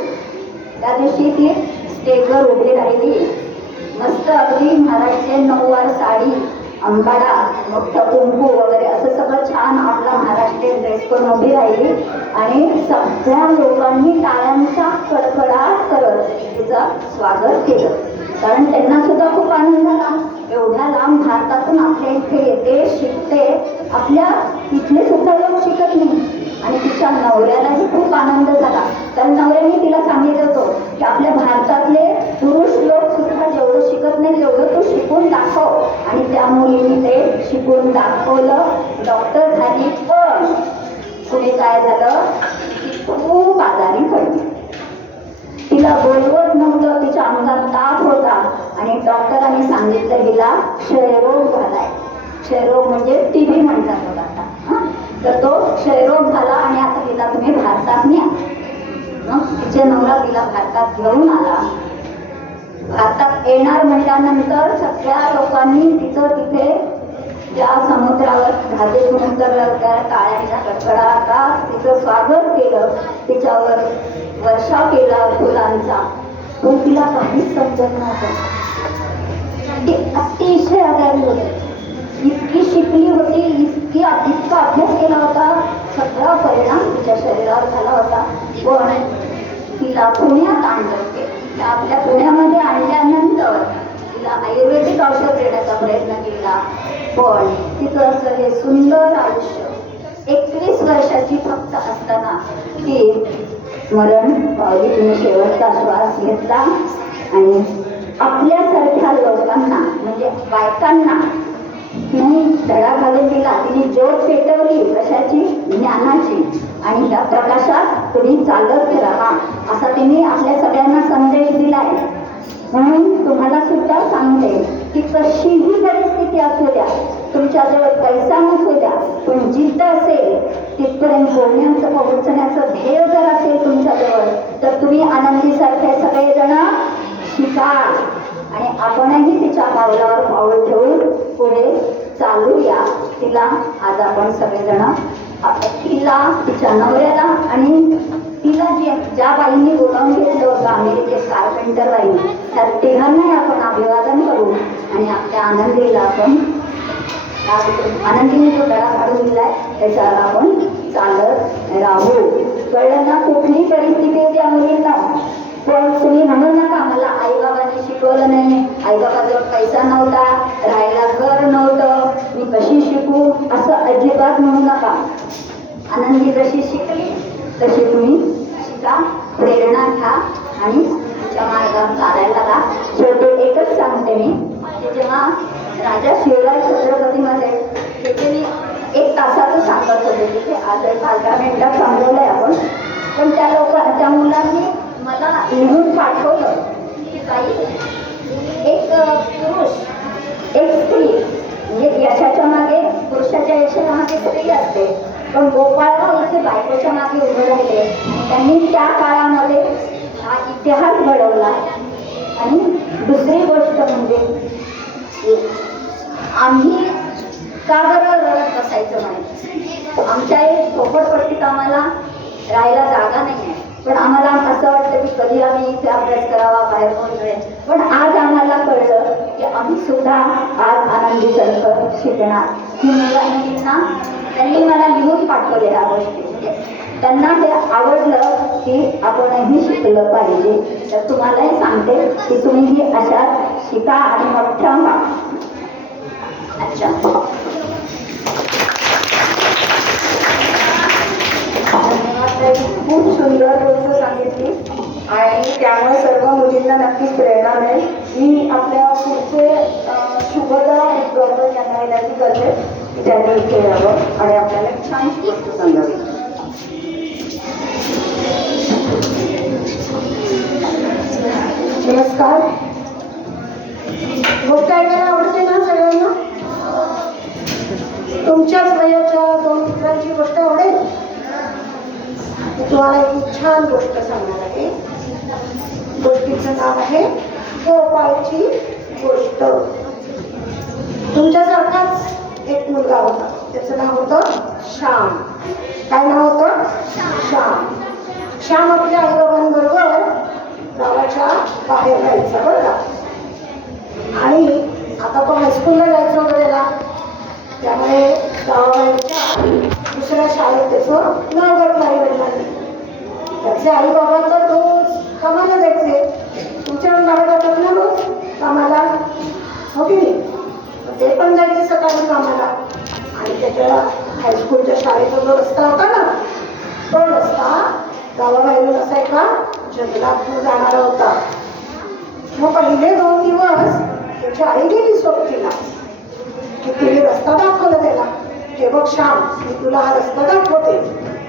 त्या दिवशी ती स्टेजवर उभी राहिली. मस्त अगदी महाराष्ट्रीयन नऊवार साडी, अंबाडा, मोठं कुंकू वगैरे असं सगळं छान आपला महाराष्ट्रीयन ड्रेस करून उभी राहिली. आणि सगळ्या लोकांनी टाळ्यांचा कडकडाट करत तिचं स्वागत केलं. कारण त्यांना सुद्धा खूप आनंद झाला, एवढ्या लांब भारतातून आपल्या इथे येते, शिकते. आपल्या इथले सुद्धा लोक शिकत नाही. आणि तिच्या नवऱ्यालाही खूप आनंद झाला, कारण नवऱ्याने तिला सांगितलं होतं की आपल्या भारतातले पुरुष लोक सुद्धा जेवढं शिकत नाही तेवढं तू शिकून दाखव. आणि त्या मुलीने ते शिकून दाखवलं, डॉक्टर झाली. पण पुढे काय झालं, ती खूप आजारी पडली. तिला बोलवत नव्हतं, तिच्या अंगात ताप होता आणि डॉक्टरांनी सांगितलं हिला क्षयरोग झालाय. क्षयरोग म्हणजे TB म्हणतात बघा आता. तर तो क्षयरोग झाला आणि आता तिला तुम्ही भारतात न्या. मग तिचे नवरा तिला भारतात घेऊन आला. भारतात येणार म्हटल्यानंतर सगळ्या लोकांनी तिचं तिथे त्या समुद्रावर घाटेतून उतरलं, त्या टाळ्यांच्या कडकडाटात तिचं स्वागत केलं, तिच्यावर वर्षाव केला फुलांचा. पण तिला काहीच समजत नव्हतं. ती अतिशय आजारी होती, इतकी शिकली होती, इतका अभ्यास केला होता, सगळा परिणाम तिच्या शरीरावर झाला होता. पण तिला पुण्यात आणलं. आपल्या पुण्यामध्ये आणल्यानंतर तिला आयुर्वेदिक औषध देण्याचा प्रयत्न केला, पण तिचं असं हे सुंदर आयुष्य 21 वर्षाची फक्त असताना ती मरण पावली. तिने शेवटचा श्वास घेतला आणि आपल्यासारख्या लोकांना म्हणजे बायकांना नाही धडा घालून दिला. तिने ज्योत पेटवली कशाची? ज्ञानाची. आणि त्या प्रकाशात तुम्ही चालत राहा असा तिने आपल्या सगळ्यांना संदेश दिलाय. म्हणून तुम्हाला सुद्धा सांगते की कशीही परिस्थिती असू द्या, तुमच्याजवळ पैसा नसू द्या, पण जिद्द असेल तिथपर्यंत पोहोचण्याचं ध्येय जर असेल तुमच्याजवळ, तर तुम्ही आनंदीसारखे सगळेजण शिका आणि आपणही तिच्या पावलावर पाऊल ठेवून पुढे चालूया. तिला आज आपण सगळेजण तिला, तिच्या नवऱ्याला आणि तिला ज्या बाईंनी बोलावून घेतलं होतं अमेरिकेत कार्पेंटर बाई, त्या तिघांनाही आपण अभिवादन करू आणि आपल्या आनंदीला आपण आनंदीने जो धडा काढून दिलाय त्याच्यावर आपण चालत राहू. कळलं ना? कुठली परिस्थिती आहे त्या मुलींना, पण तुम्ही म्हणू नका मला आईबाबांनी शिकवलं नाही, आईबाबाजवळ पैसा नव्हता, राहायला घर नव्हतं, मी कशी शिकू, असं अजिबात म्हणू नका. आनंदी जशी शिकली तशी तुम्ही शिका, प्रेरणा घ्या आणि तिच्या मार्गावर चालायला लागा. शेवटी एकच सांगते मी की जेव्हा राजा शिवराय छत्रपतीमध्ये तिथे मी 1 तासाचं सांगत होते, तिथे आज 15 मिनिटात सांगवलंय आपण, पण त्या मुलांनी मला लिहून पाठवलं की काही एक पुरुष एक स्त्री म्हणजे यशाच्या मागे, पुरुषाच्या यशाच्या मागे स्त्री असते, पण गोपाळराव इथे बायकोच्या मागे उभे राहिले. त्यांनी त्या काळामध्ये हा इतिहास घडवला. आणि दुसरी गोष्ट म्हणजे आम्ही का बरं रडत बसायचं म्हणे, आमच्या एक झोपडपट्टीत आम्हाला राहायला जागा नाही आहे, पण आम्हाला असं वाटतं की कधी आम्ही इथे अभ्यास करावा, बाहेर पडतोय. पण आज आम्हाला कळलं की आम्ही सुद्धा आज आनंदीसारखं शिकणार. ही मुलांना त्यांनी मला लिहून पाठवले ह्या गोष्टी, म्हणजे त्यांना ते आवडलं की आपणही शिकलं पाहिजे. तर तुम्हालाही सांगते की तुम्हीही अशा शिका आणि मोठ्या व्हा. अच्छा, खूप सुंदर गोष्ट सांगितली आणि त्यामुळे सर्व मुलींना नक्कीच प्रेरणा मिळेल. मी आपल्या पुढचे शुभदा डॉक्टर यांना विनंती करते की त्यांनी इथे यावं आणि आपल्याला एक छान गोष्ट सांगावी. नमस्कार. गोष्ट ऐकायला आवडते ना सगळ्यांना? तुमच्याच वयाच्या 2 मित्रांची गोष्ट आवडेल? तुम्हाला एक छान गोष्ट सांगणार आहे. गोष्टीचं नाव आहे गोपाळची गोष्ट. तुमच्यासारखाच एक मुलगा होता, त्याचं नाव होतं श्याम. काय नाव होतं? श्याम. श्याम आपल्या आईबाबांबरोबर गावाच्या बाहेर राहायचा बरं का. आणि आता तो हायस्कूलला जायचं होतं त्याला, त्यामुळे गावाबाहेरच्या दुसऱ्या शाळेत त्याचं नाव घडलं आई-वडिलांनी. त्याचे आई बाबा तर रोज कामाला जायचे. तुमच्या बाहेर जातात ना रोज कामाला, हो की नाही? ते पण जायचे सकाळी कामाला. आणि त्याच्या हायस्कूलच्या शाळेचा जो रस्ता होता ना, तो रस्ता गावाबाहेरून असा एका जंगलात जाणारा होता. मग पहिले 2 दिवस त्याची आई गेली सोबतीला की तिने रस्ता दाखवला त्याला. हे बघ श्याम, मी तुला हा रस्ता दाखवते,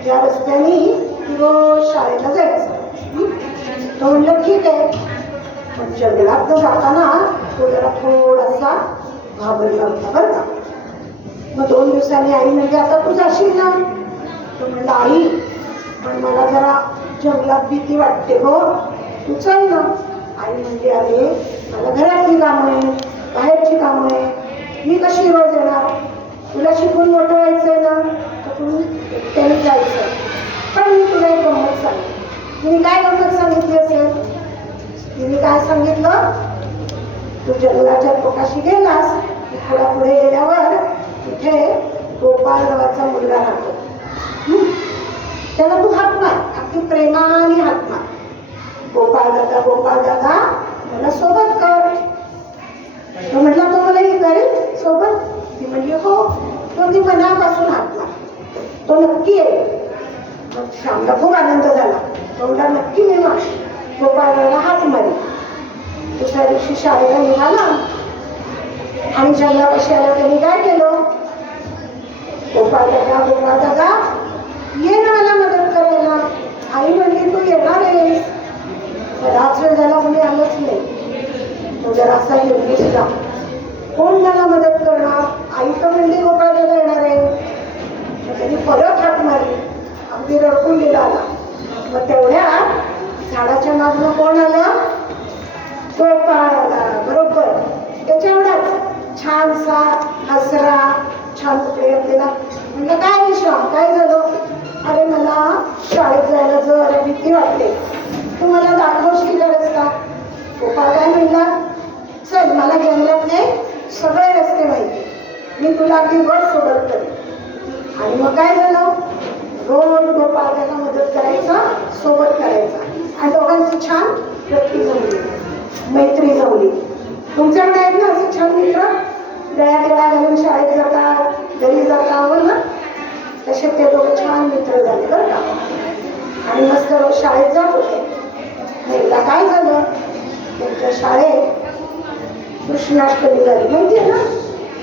ज्या रस्त्याने तू रोज शाळेला जायचं. तो म्हणलं ठीक आहे. पण जंगलात जाताना तो जरा थोडासा घाबरला होता बरं का. मग 2 दिवसांनी आई म्हणजे आता तू जाशील ना? तो म्हणला आई, पण मला जरा जंगलात भीती वाटते हो, तू चल ना. आई म्हणली अरे मला घरातली कामं आहे, बाहेरची कामं आहे, मी कशी रोज येणार? तुला शिकून मोठं व्हायचं आहे ना, तर तू एकट्याने जायचं. पण मी तुला एक गंमत सांगितली. तिने काय गंमत सांगितली असेल? तिने काय सांगितलं? तू जंगलाच्या टोकाशी गेलास की थोडा पुढे गेल्यावर तिथे गोपाळ नावाचा मुलगा राहतो. त्याला तू हाक मार, अगदी प्रेमाने हाक मार, गोपाळ दादा गोपाळ दादा मला सोबत कर. तो म्हटला तो मला हे करेल सोबत. ती म्हणली हो. तो ती मनापासून हात मार, तो नक्की येईल. मग श्यामला खूप आनंद झाला. तो म्हटला नक्की मी गोपाळाला हात मारेल. दुसऱ्या दिवशी शाळेला निघाला आणि जंगलापाशी आला. त्यांनी काय केलं, गोपाळ दादा ये ना मला मदत करायला. आई म्हणली तू येणार आहेस. बराच वेळ झाला कोणी आलंच नाही. तो जरा असा निर्दिष्टा, कोण मला मदत करणार. आई तर म्हणली गोपाळ दादा येणार आहे. मग त्यांनी परत हात मारली. अगदी रडकून गेला आला. मग तेवढ्या झाडाच्या मागनं कोण आलं, गोपाळ आला. बरोबर त्याच्या एवढाच छानसा हसरा, छान कपडे घातलेला. म्हणलं काय विश्राम, काय झालं. अरे मला शाळेत जायला जरा भीती वाटते, तू मला दाखवशील का रस्ता. गोपाळ काय म्हणला, चल मला जंगलातले सगळे रस्ते माहिती, मी तुला अगदी बस सोबत करेन. आणि मग काय झालं, रोज गोपाळ त्याला मदत करायचा, सोबत करायचा. आणि दोघांची छान व्यक्ती जमली, मैत्री जमली. तुमच्याकडे आहेत ना असे छान मित्र, गळ्यात गळा घालून शाळेत जातात, घरी जातात ना, तसे ते दोघं छान मित्र झाले बरं का. आणि मस्त रोज शाळेत जात होते. एकदा काय झालं, त्यांच्या शाळेत कृष्णाष्टमी झाली. माहिती आहे ना,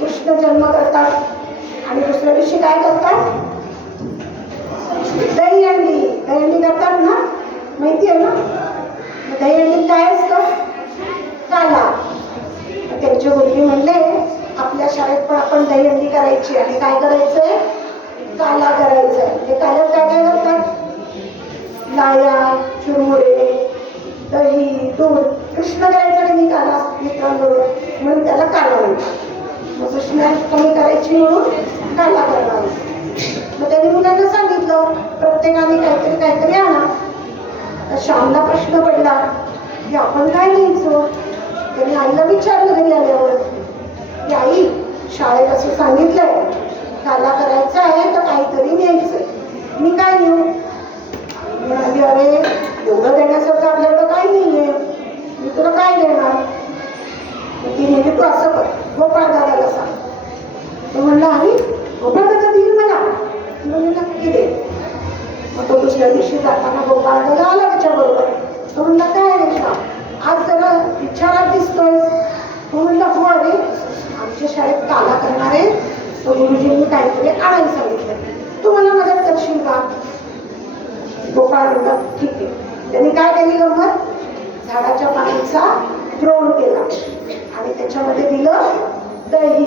कृष्ण जन्म करतात आणि दुसऱ्या दिवशी काय करतात, दहीहंडी. दहीहंडी करतात ना, माहिती आहे ना. दहीहंडीत काय असतं, काला. त्यांचे मुलगी म्हणले आपल्या शाळेत पण आपण दहीहंडी करायची आणि काय करायचंय, काला करायचंय. ते काल्यात काय काय करतात, लाया, चुरमुरे, दही, दूध. कृष्ण करायचा कधी काला मित्रांबरोबर, म्हणून त्याला काला म्हणतात. मग कृष्णाष्टमी करायची म्हणून काला करणार. मग त्यांनी मुलांना सांगितलं प्रत्येकाने काहीतरी काहीतरी आणा. तर श्यामला प्रश्न पडला की आपण काय न्यायचं. त्यांनी आईला विचारलं घरी आल्यावर की आई शाळेत असं सांगितलंय काला करायचा आहे तर काहीतरी न्यायचंय, मी काय नेऊ. म्हणाली अरे एवढं देण्यासारखं आपल्याकडं काही नाहीये, मी तुला काय देणार. ती म्हणजे तू असं कर, गोपाळ दादाला सांग. तो म्हणला अरे गोपाळ दादा देईल मला, मी नक्की दे. मग तो दुसऱ्या दिवशी जाताना गोपाळ दादा आला त्याच्याबरोबर. तो म्हणला काय रे श्याम, आज जरा विचारात दिसतोय. तो म्हणला हो अरे आमच्या शाळेत काला करणारे तो गुरुजींनी काहीतरी आणायला सांगितलं, तू मला मदत करशील का. गोपाळ म्हणला ठीक आहे. त्यांनी काय केली गंमत, झाडाच्या पानाचा द्रोण केला आणि त्याच्यामध्ये दिलं दही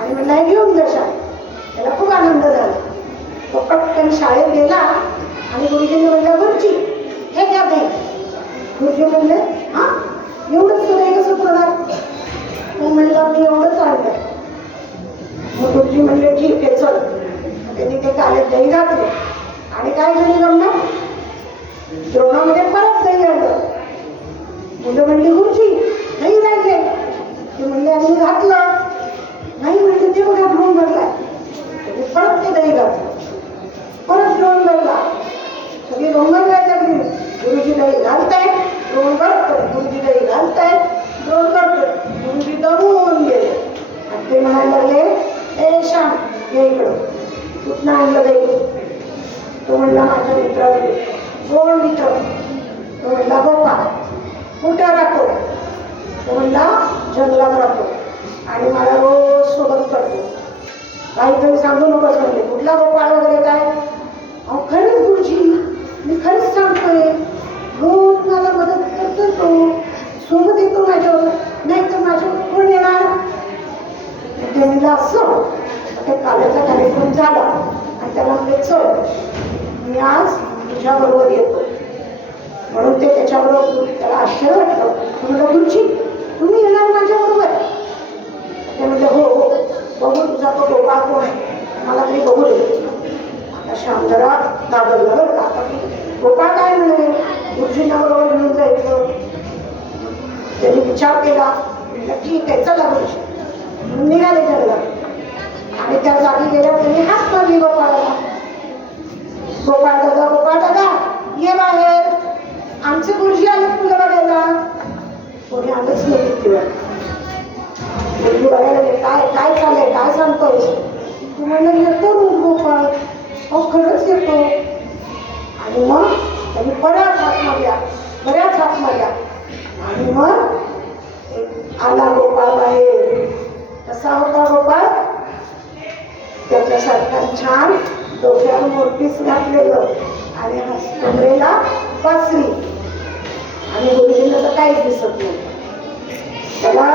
आणि म्हणला हे घेऊन जा शाळेत. त्याला खूप आनंद झाला. तो पटकन शाळेत गेला आणि गुरुजींनी म्हणलं गुरुजी हे घ्या दही. गुरुजी म्हणले हा एवढंच तुला हे कसं करणार. तो म्हणला मी एवढंच आणलं. मग गुरुजी म्हणले ठीक आहे चल. त्यांनी ते काल्यात दही घातलं आणि काय झाली गंमत, द्रोणामध्ये परत दही आणलं. मुलं म्हणली गुरुजी दही राहिले. ते म्हणले आणि घातलं नाही, म्हणजे ते बघा ड्रोन भरलाय. परत ते दही घातलं, परत ड्रोन भरला. सगळी रोंगण व्हायला लागली. गुरुजी दही घालतायत, ड्रोन भरतोय. गुरुजी दही घालतायत, ड्रोन भरतोय. गुरुजी दमून गेले आणि ते म्हणायला लागले ए श्याम हे इकडं, कुठनं आणलं दही. तो म्हणला माझ्या मित्राकडे. कोण मित्र. तो म्हणला गोपाळ. कुठं राहतो. तो म्हणला जंगलात राहतो आणि मला रोज सोबत करतो. काहीतरी सांगू नकोस म्हणजे कुठला गोपाळ वगैरे काय. अहो खरंच गुरुजी मी खरंच सांगतोय, रोज मला मदत करतोय, तो सोबत येतो माझ्यावर, नाही तर माझ्यावर कोण येणार. ते म्हणलं असं. ते काल्याचा कार्यक्रम झाला आणि त्याला म्हणले चल मी आज तुझ्याबरोबर येतो. म्हणून ते त्याच्याबरोबर त्याला आश्चर्य वाटलं. म्हणलं गुरुजी तुम्ही येणार माझ्याबरोबर. ते म्हणलं हो हो बघू तुझा तो गोपाळ कोण आहे मला तरी बघू दे. आता श्याम जरा घाबरला बरं का, गोपाळ काय म्हणाले गुरुजींना बरोबर घेऊन जायचं. त्यांनी विचार केला, म्हणलं ठीक आहे चला गुरुजी. म्हणून निघाले जंगलात आणि त्या जागी गेल्यावर त्यांनी हात मारली गोपाळाला. गोपाळ दादा ये बाहेर, आमचे गुरुजी आले तुला बघायला. कोणी आलंच नाही भीतीवर. येतोय? तू म्हणलं येतो ना गोपाळ. हो खरंच येतो. आणि मग त्यांनी बऱ्याच हाक मारल्या आणि मग आला गोपाळ बाहेर. कसा होता गोपाळ? त्याच्यासारखा छान डोक्यावर मोरपीस घातलेलं आणि कमरेला बासरी आणि गुरुजींना तर काहीच दिसत नाही. त्याला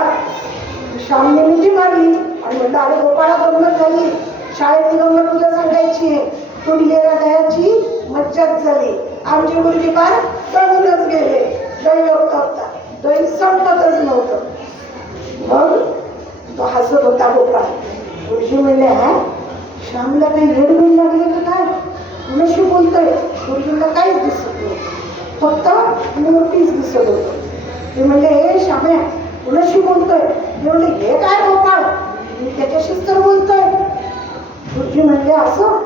श्यामने मिठी मारली आणि म्हणलं अरे गोपाळा गंमत झाली. शाळेतली गंमत तुला सांगायची आहे. तू दिलेल्या दह्याची मज्जाच झाली. आमचे गुरुजी फार दळूनच गेले. दही होता दही संपतच नव्हतं. मग तो हसत होता गोपाळ. गुरुजी म्हणले हा श्यामला काही हेडबिल लागले का काय? कुणाशी बोलतोय? गुरुजींना काहीच दिसत नाही. फक्त मोरपीस दिसत होतं. ते म्हणले हे श्याम्या कुणाशी बोलतोय? मी म्हणले हे काय गोपाळ? मी त्याच्याशीच तर बोलतोय. गुरुजी म्हणले असं?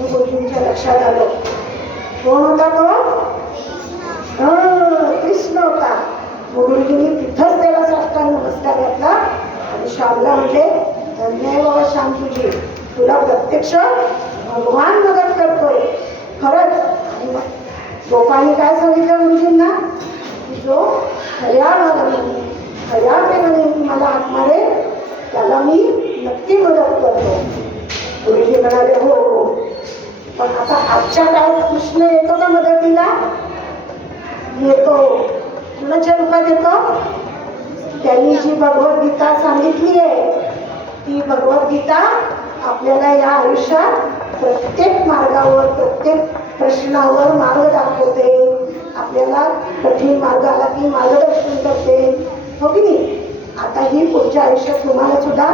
गुरुजींच्या लक्षात आलं. कोण होता तो? कृष्ण होता. गुरुजींनी तिथंच त्याला साष्टांग नमस्कार घातला आणि श्यामला म्हणले धन्य आहे बाबा श्याम तुझी. तुला प्रत्यक्ष भगवान मदत करतोय खरंच. आणि गोपाळने काय सांगितलं गुरुजींना? जो खऱ्या प्रेमाने मला हाक मारे त्याला मी नक्की मदत करतो. गुरुजी म्हणाले हो हो. पण आता आजच्या काळात कृष्ण येतो का मदतीला? येतो. कुणाच्या रूपात येतो? त्यांनी जी भगवद्गीता सांगितली आहे ती भगवद्गीता आपल्याला या आयुष्यात प्रत्येक मार्गावर प्रत्येक प्रश्नावर मार्ग दाखवते. आपल्याला कठीण मार्ग आला की मार्गदर्शन करते. हो की नाही? आता ही पुढच्या आयुष्यात तुम्हाला सुद्धा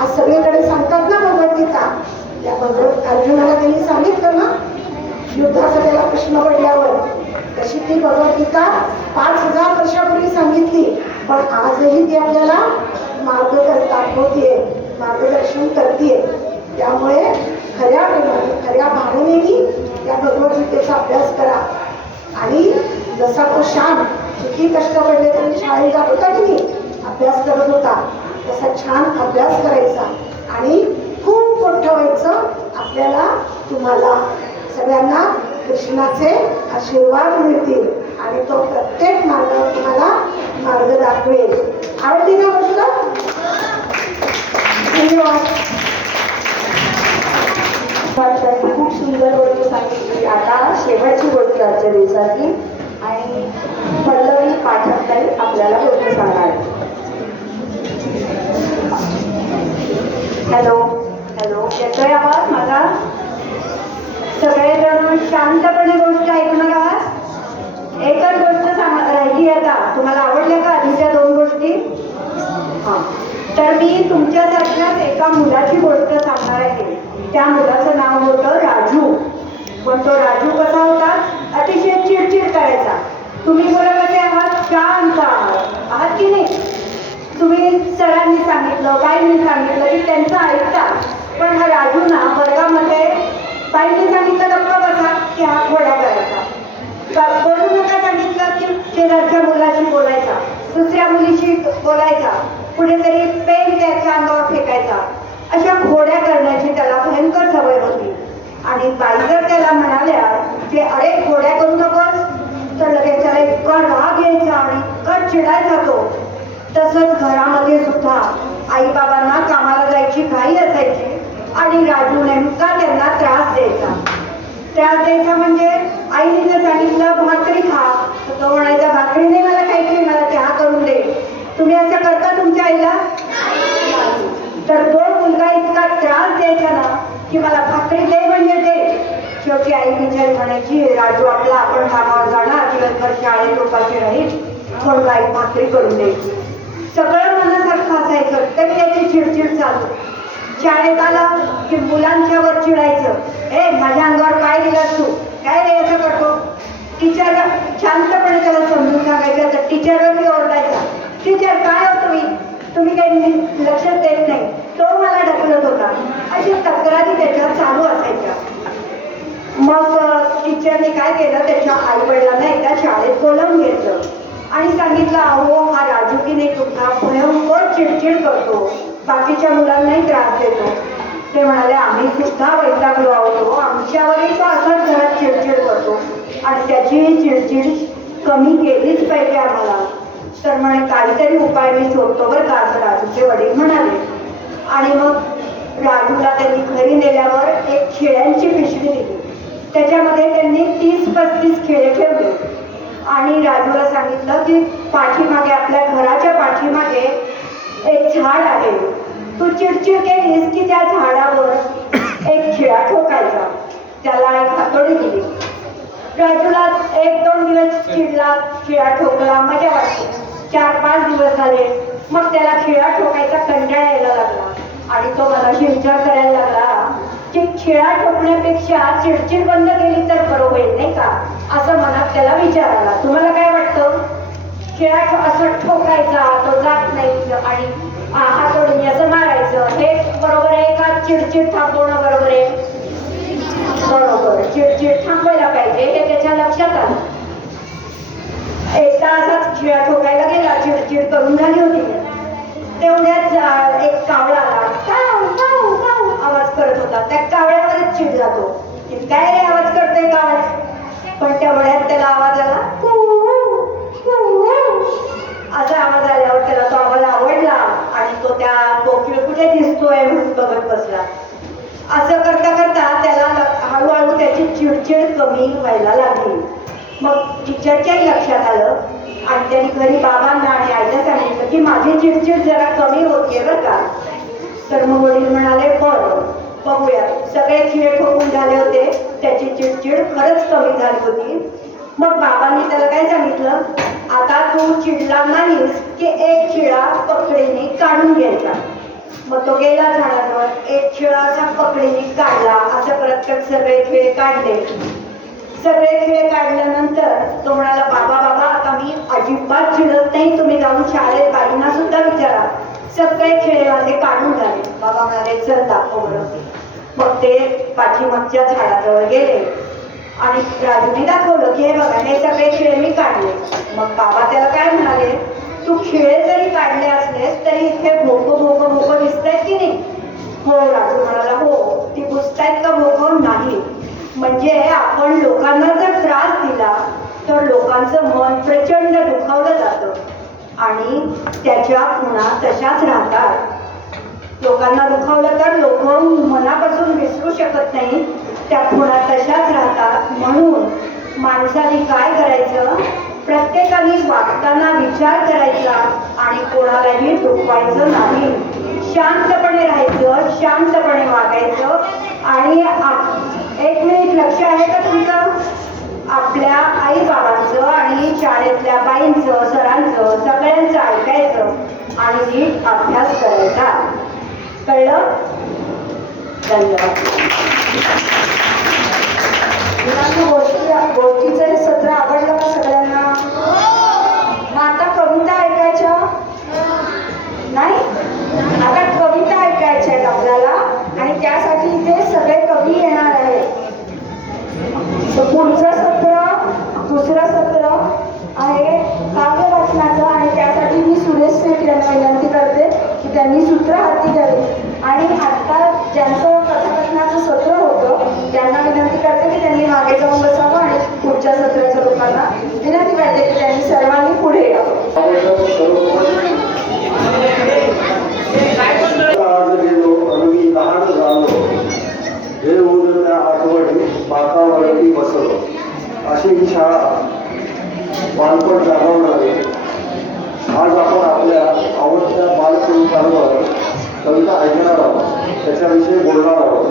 आज सगळीकडे सांगतात ना भगवद्गीता. त्या अर्जुनाला त्यांनी सांगितलं ना युद्धाचा त्याला प्रश्न पडल्यावर. तशी ती भगवद्गीता 5000 वर्षापूर्वी सांगितली. पण आजही ती आपल्याला मार्ग दाखवते, मार्गदर्शन करते. त्यामुळे खऱ्या प्रेमाने खऱ्या भावनेने त्या भगवद्गीतेचा अभ्यास करा. आणि जसा तो श्याम किती कष्ट पडले तरी शाळेत जात होता की नाही अभ्यास करत होता तसा छान अभ्यास करायचा आणि खूप मोठं व्हायचं. आपल्याला तुम्हाला सगळ्यांना कृष्णाचे आशीर्वाद मिळतील आणि तो प्रत्येक मार्गावर तुम्हाला मार्ग दाखवेल. आवडली ना गोष्ट? धन्यवाद. खूप सुंदर गोष्ट सांगितली. आता शेवटची गोष्ट आजच्या दिवसाची आणि पल्लवी पाठकताई आपल्याला गोष्ट सांगणार आहे. हॅलो हॅलो येतोय आवाज माझा? सगळेजण शांतपणे गोष्ट ऐकणार आहात. एकच गोष्ट राहिली आता. तुम्हाला आवडल्या का आधीच्या 2 गोष्टी? हां तर मी तुमच्यासारख्याच एका मुलाची गोष्ट सांगणार आहे. त्या मुलाचं नाव होतं राजू. पण तो राजू कसा होता? अतिशय चिडचिड करायचा. तुम्ही मुलं कसे आहात? शांत आहात की नाही? तुम्ही सरांनी सांगितलं बाईंनी सांगितलं की त्यांचं ऐकता. पण हा राजू ना वर्गामध्ये बाईंनी सांगितलं गप्पा बसा की हा घोडा करायचा. बोलू नका सांगितलं की शेजारच्या मुलाशी बोलायचा, दुसऱ्या मुलीशी बोलायचा, कुठेतरी पेन त्याच्या अंगावर फेकायचा. अशा घोड्या करण्याची त्याला भयंकर सवय होती. आणि बाई जर त्याला म्हणाल्या की अरे घोड्या करू नकोस तर लगेच त्याला इतका राग यायचा आणि इतका चिडायचा तो. तसंच घरामध्ये सुद्धा आईबाबांना कामाला जायची घाई असायची आणि राजू नेमका त्यांना त्रास द्यायचा म्हणजे आईने जर सांगितलं भाकरी खा तर तो म्हणायचा भाकरी नाही मला खायची, मला चहा करून दे. तुम्ही असं करता तुमच्या आईला? तर तो मुलगा इतका त्रास द्यायचा ना की मला भाकरी दे म्हणजे दे. शेवटी आई बिचारी म्हणायची राजू आपला आपण कामावर जाणार दिवसभर शाळेत उपाशी राहील म्हणून आई भाकरी करून दे. सगळं मनासारखं असायचं तरी त्याची चिडचिड चालू. शाळेत आला की मुलांच्यावर चिडायचं. माझ्या अंगावर काय दिलास तू? काय रे असं करतो? टीचर शांतपणे त्याला समजून सांगायचं तर टीचरवरही ओरडायचा. टीचर काय हो तुम्ही काही लक्षात देत नाही, तो मला ढकलत होता. अशी तक्रारी त्याच्यात चालू असायच्या. मग टीचरने काय केलं त्याच्या आई वडिलांना एकदा शाळेत बोलावून घेतलं आणि सांगितलं अहो हा राजू की नाही तुमचा भयंकर चिडचिड करतो, बाकीच्या मुलांनाही त्रास देतो. ते म्हणाले आम्ही सुद्धा वैतागलो आहोत, आमच्यावरही तो असाच घरात चिडचिड करतो आणि त्याची चिडचिड कमी केलीच पाहिजे आम्हाला. तर म्हणे काहीतरी उपाय मी शोधतो बरं का, असं राजूचे वडील म्हणाले. आणि मग राजूला त्यांनी घरी नेल्यावर एक खेळ्यांची पिशवी दिली. त्याच्यामध्ये त्यांनी 30-35 खेळे ठेवले आणि राजूला सांगितलं की पाठीमागे, आपल्या घराच्या पाठीमागे एक झाड आहे, तू चिडचिड केलीस की त्या झाडावर एक खिळा ठोकायचा. त्याला एक हातोडी दिली. राजूला 1-2 दिवस चिडला, खिळा ठोकला, मजा वाटली. 4-5 दिवस झाले, मग त्याला खिळा ठोकायचा कंटाळा यायला लागला आणि तो मनाशी विचार करायला लागला की खिळा ठोकण्यापेक्षा चिडचिड बंद केली तर बरं होईल नाही का, असं मनात त्याला विचार आला. तुम्हाला काय वाटतं? खिळा असं ठोकायचा, तो जात नाही आणि हातोडीने असं मारायचं, हे बरोबर आहे का? चिडचिड थांबवणं बरोबर आहे? बरोबर, चिडचिड थांबवायला पाहिजे हे त्याच्या लक्षात आलं. एकदा असाच खिळा ठोकायला गेला, चिडचिड करून झाली होती. तेवढ्यात एक कावळा आला, काव काव काव आवाज करत होता. त्या कावळ्यावरच चिड जातो की काय रे आवाज करतोय कावळा. पण तेवढ्यात त्याला आवाज आला, असा आवाज आल्यावर त्याला तो आवाज आवडला आणि तो त्या कोकिळ कुठे दिसतोय म्हणून बघत बसला. असं करता करता त्याला हळूहळू त्याची चिडचिड कमी व्हायला लागली. मग टीचरच्याही लक्षात आलं आणि त्यांनी घरी बाबांना आणि आईला सांगितलं की माझी चिडचिड जरा कमी होतीये बरं का. तर मग वडील म्हणाले बरं बघूया. सगळे खिळे ठोकून झाले होते, त्याची चिडचिड खरंच कमी झाली होती. मग बाबांनी त्याला काय सांगितलं, आता तू चिडला नाहीस की एक खिळा पकडीने काढून घ्यायचा. मग तो गेला झाडाजवळ, एक खिळा असा पकडीने काढला. असं करत करत सगळे खिळे काढले. सगळे खिळे काढल्यानंतर तो म्हणाला बाबा बाबा आता मी अजिबात चिडत नाही, तुम्ही जाऊन शाळेत बाईंना सुद्धा विचारा. सगळे खिळे माझे काढून झाले. बाबा म्हणाले चल दाखव बरं. मग ते पाठीमागच्या झाडाजवळ गेले आणि राजूने दाखवलं की हे बघा हे सगळे खिळे मी काढले. मग बाबा त्याला काय म्हणाले, तू खिळे जरी काढले असलेस तरी इथे भोकं भोकं भोकं दिसतायत की नाही? हो. राजू म्हणाला हो. ती पुसतायत का भोकं? नाही. म्हणजे आपण लोकांना जर त्रास दिला तर लोकांचं मन प्रचंड दुखावलं जातं आणि त्याच्या खुणा तशाच राहतात. लोकांना दुखावलं तर लोक मनापासून विसरू शकत नाही, त्या खुणा तशाच राहतात. म्हणून माणसाने काय करायचं, प्रत्येकाने वागताना विचार करायचा आणि कोणालाही दुखवायचं नाही. शांतपणे राहायचं, शांतपणे वागायचं. आणि एक मिनिट लक्ष आहे का तुमचं? आपल्या आई बाबांचं आणि शाळेतल्या बाईंचं, सरांचं, सगळ्यांचं ऐकायचं आणि नीट अभ्यास करायचा. कळलं? धन्यवाद. गोष्टीचं हे सत्र आवडलं का सगळ्यांना? मग आता कविता ऐकायच्या नाही? आता कविता ऐकायच्या आहेत आपल्याला आणि त्यासाठी इथे सगळे कवी येणार आहेत. पुढचं सत्र, दुसरं सत्र आहे काव्य वाचनाचं आणि त्यासाठी मी सुरेश सेठ यांना विनंती करते की त्यांनी सूत्र हाती घ्यावे. आणि आता ज्यांचं कथाकथनाचं सत्र होतं त्यांना विनंती करते की त्यांनी मागे जाऊन बसावं आणि पुढच्या सत्राच्या लोकांना विनंती करते की त्यांनी सर्वांनी पुढे यावं. लहान झालो हे उजळल्या आठवणी पातावरती बसलो. अशी ही शाळा बालपण जागवणारी. आज आपण आपल्या आवडत्या बालकवितांवर कविता ऐकणार आहोत, त्याच्याविषयी बोलणार आहोत.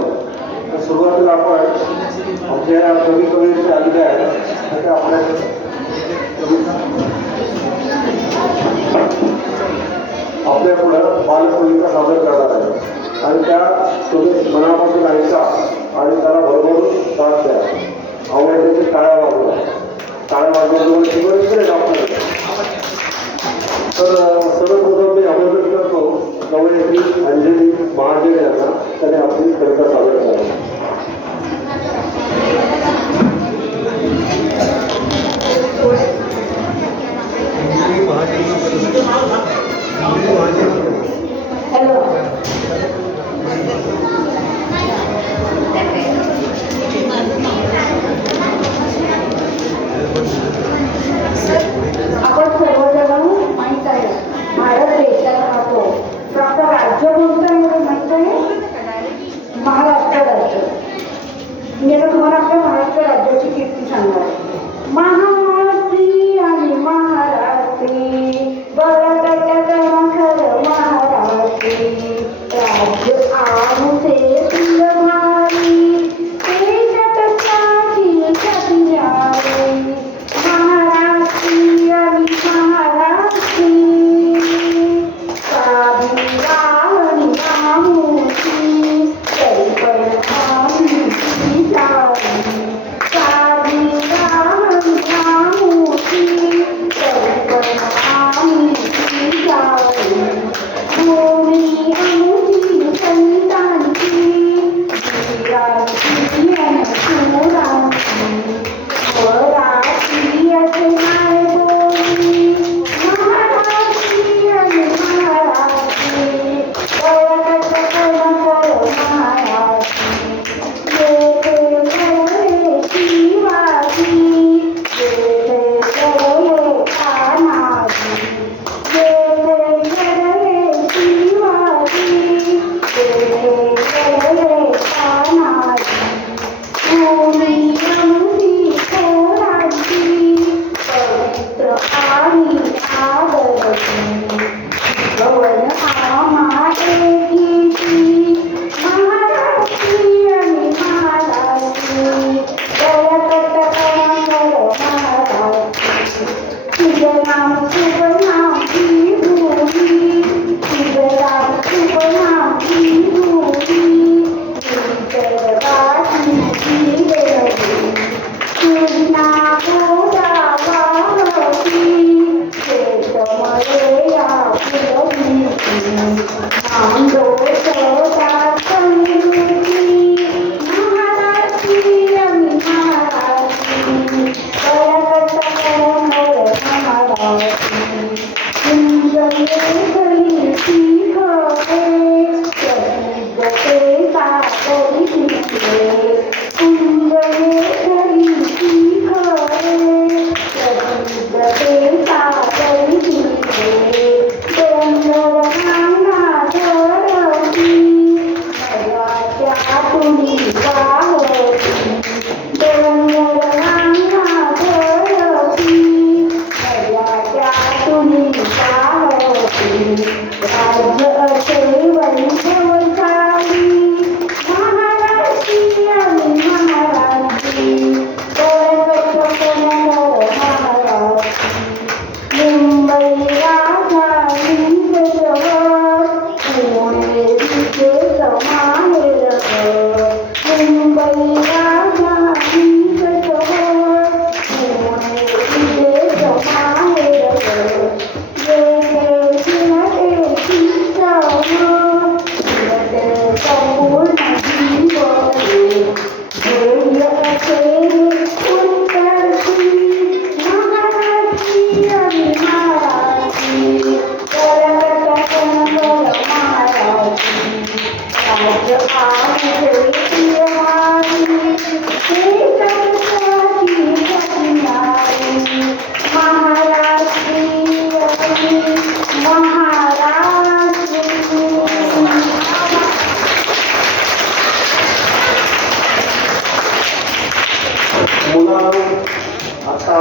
तर सुरुवातीला आपण आमच्या या कविचे आलेले आहेत ते आपल्या पुढं बालकविता सादर करणार आहे आणि त्या तुम्ही मनापासून ऐका आणि त्याला भरभरून साथ द्या. आवडण्याची टाळ्या वाजवा. टाळ्या वाजवून बरेच आपण. तर सर्वप्रथम मी आमंत्रित करतो कवयित्री अंजली महादेव यांना, त्याने आपली कविता सादर करावी. हॅलो.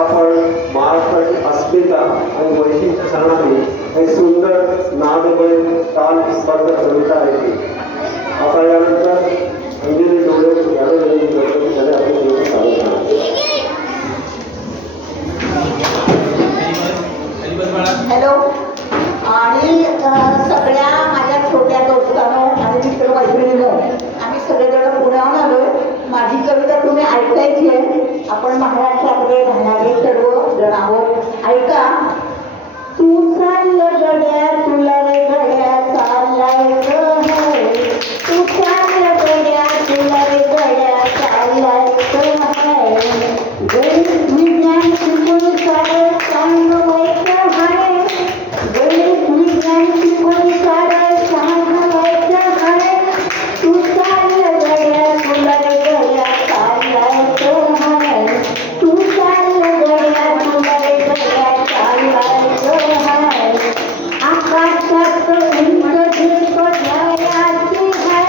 आपण महाराष्ट्राची अस्मिता आणि वैशिष्ट्य सांगणारी हे सुंदर नादमय ताल स्पर्धा कविता आहे. आता यानंतर अंजली डोळे यावेळी गणपती झाले आपले जीवन चालू करणार. हॅलो आणि सगळ्या माझ्या छोट्या दोस्तांनो आणि मित्रमैत्रिणींनो, आम्ही सगळेजण पुण्याहून आलोय. माझी कविता तुम्ही ऐकायची आहे. आपण महाराष्ट्राकडे राहणारे सर्व जण आहोत. ऐका. तू चाललं गड्या तुला रे गड्या चालायचं है, तू चाललं गड्या तुला रे गड्या चालायचं है, गणित विज्ञान शिकून सारं सांगवायचं है, गणित विज्ञान शिकून सारं सांगवायचं है, तू चाललं गड्या तुला रे गड्या चालायचं है, तू चाललं गड्या तुला रे गड्या चालायचं है, आकाशात उंच झिरप जायची है,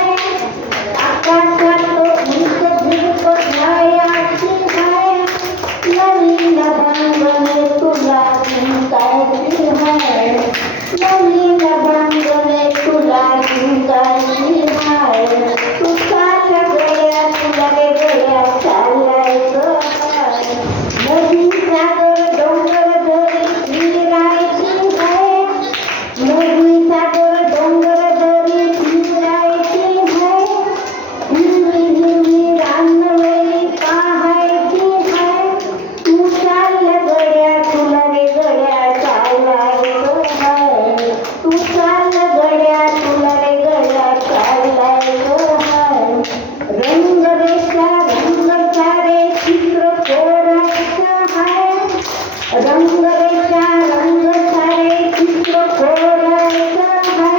आकाशात उंच झिरप जायची है, नवीन बांधणे तुला जिंकायची है, नवीन बांधणे तुला जिंकायची है, तू चाललं गड्या तुला रे गड्या चालायचं है, नदी सागर डोंगर दरी फिरायची है, नदी सागर डोंगर दरी फिरायची है, हिरवी हिरवी रानवेली पाहायची है, तू चाललं गड्या तुला रे गड्या चालायचं है, तू चाललं गड्या तुला रे गड्या चालायचं है, रंगरेषा रंग सारे चित्र कोरायचं है, रंगरेषा रंग सारे चित्र कोरायचं है,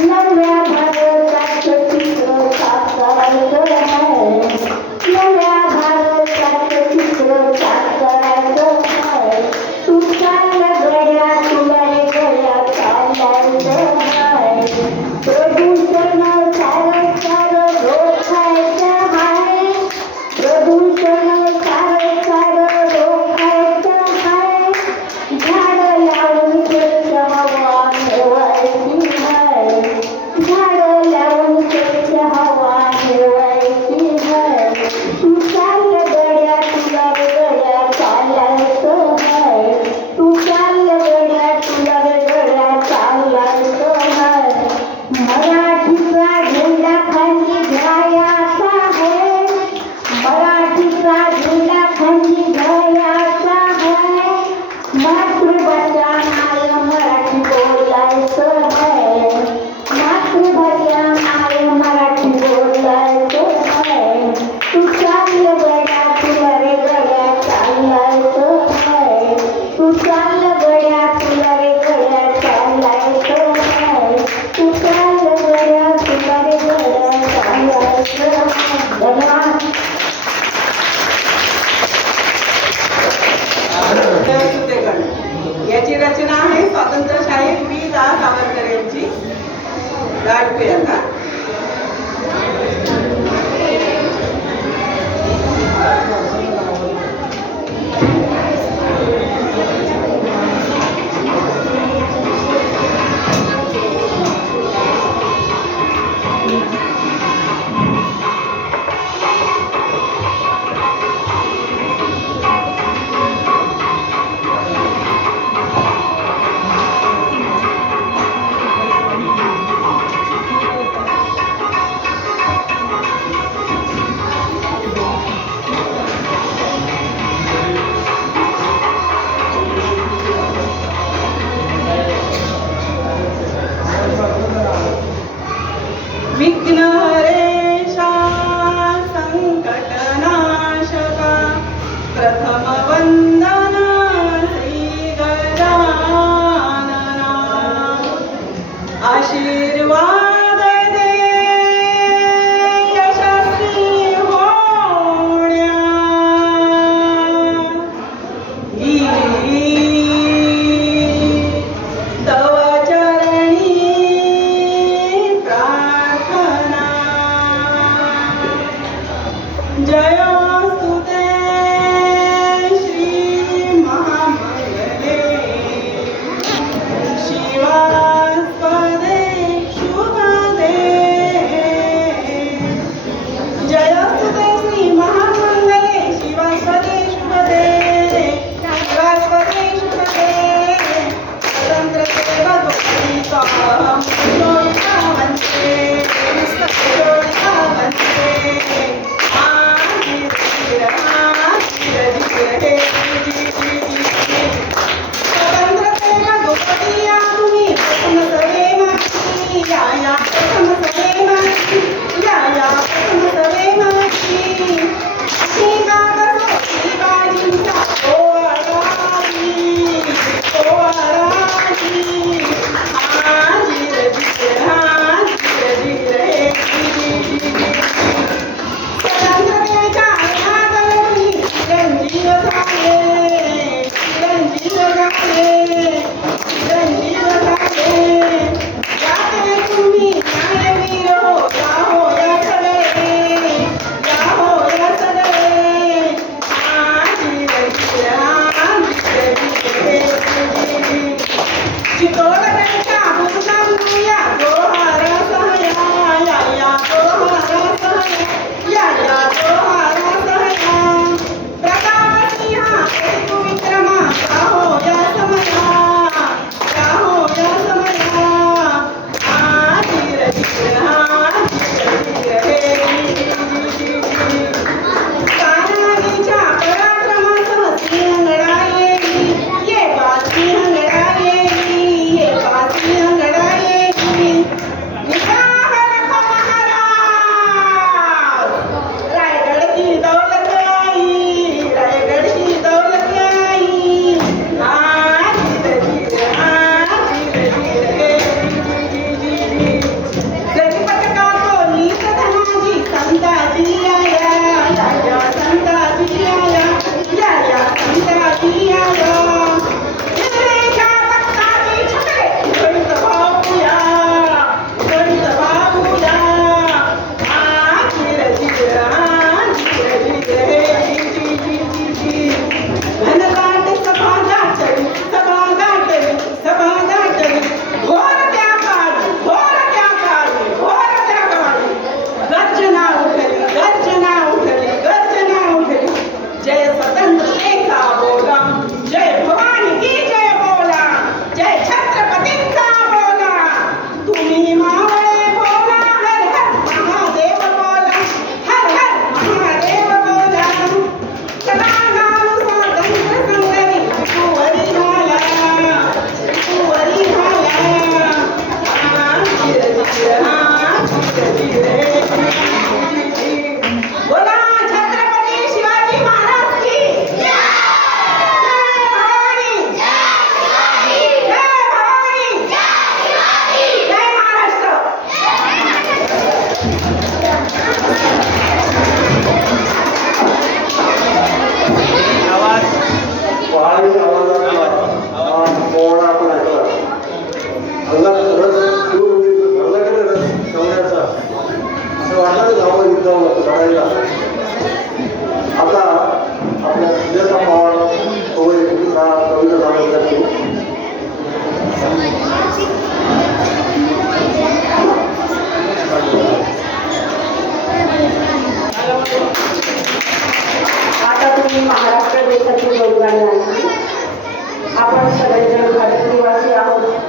नव्या भारताचं चित्र साकारायचं है, नव्या भारताचं चित्र साकारायचं है, तू चाललं गड्या तुला रे गड्या चालायचं है, प्रदूषण सारं सारं रोखायचं है, प्रदूषण सारं सारं रोखायचं है,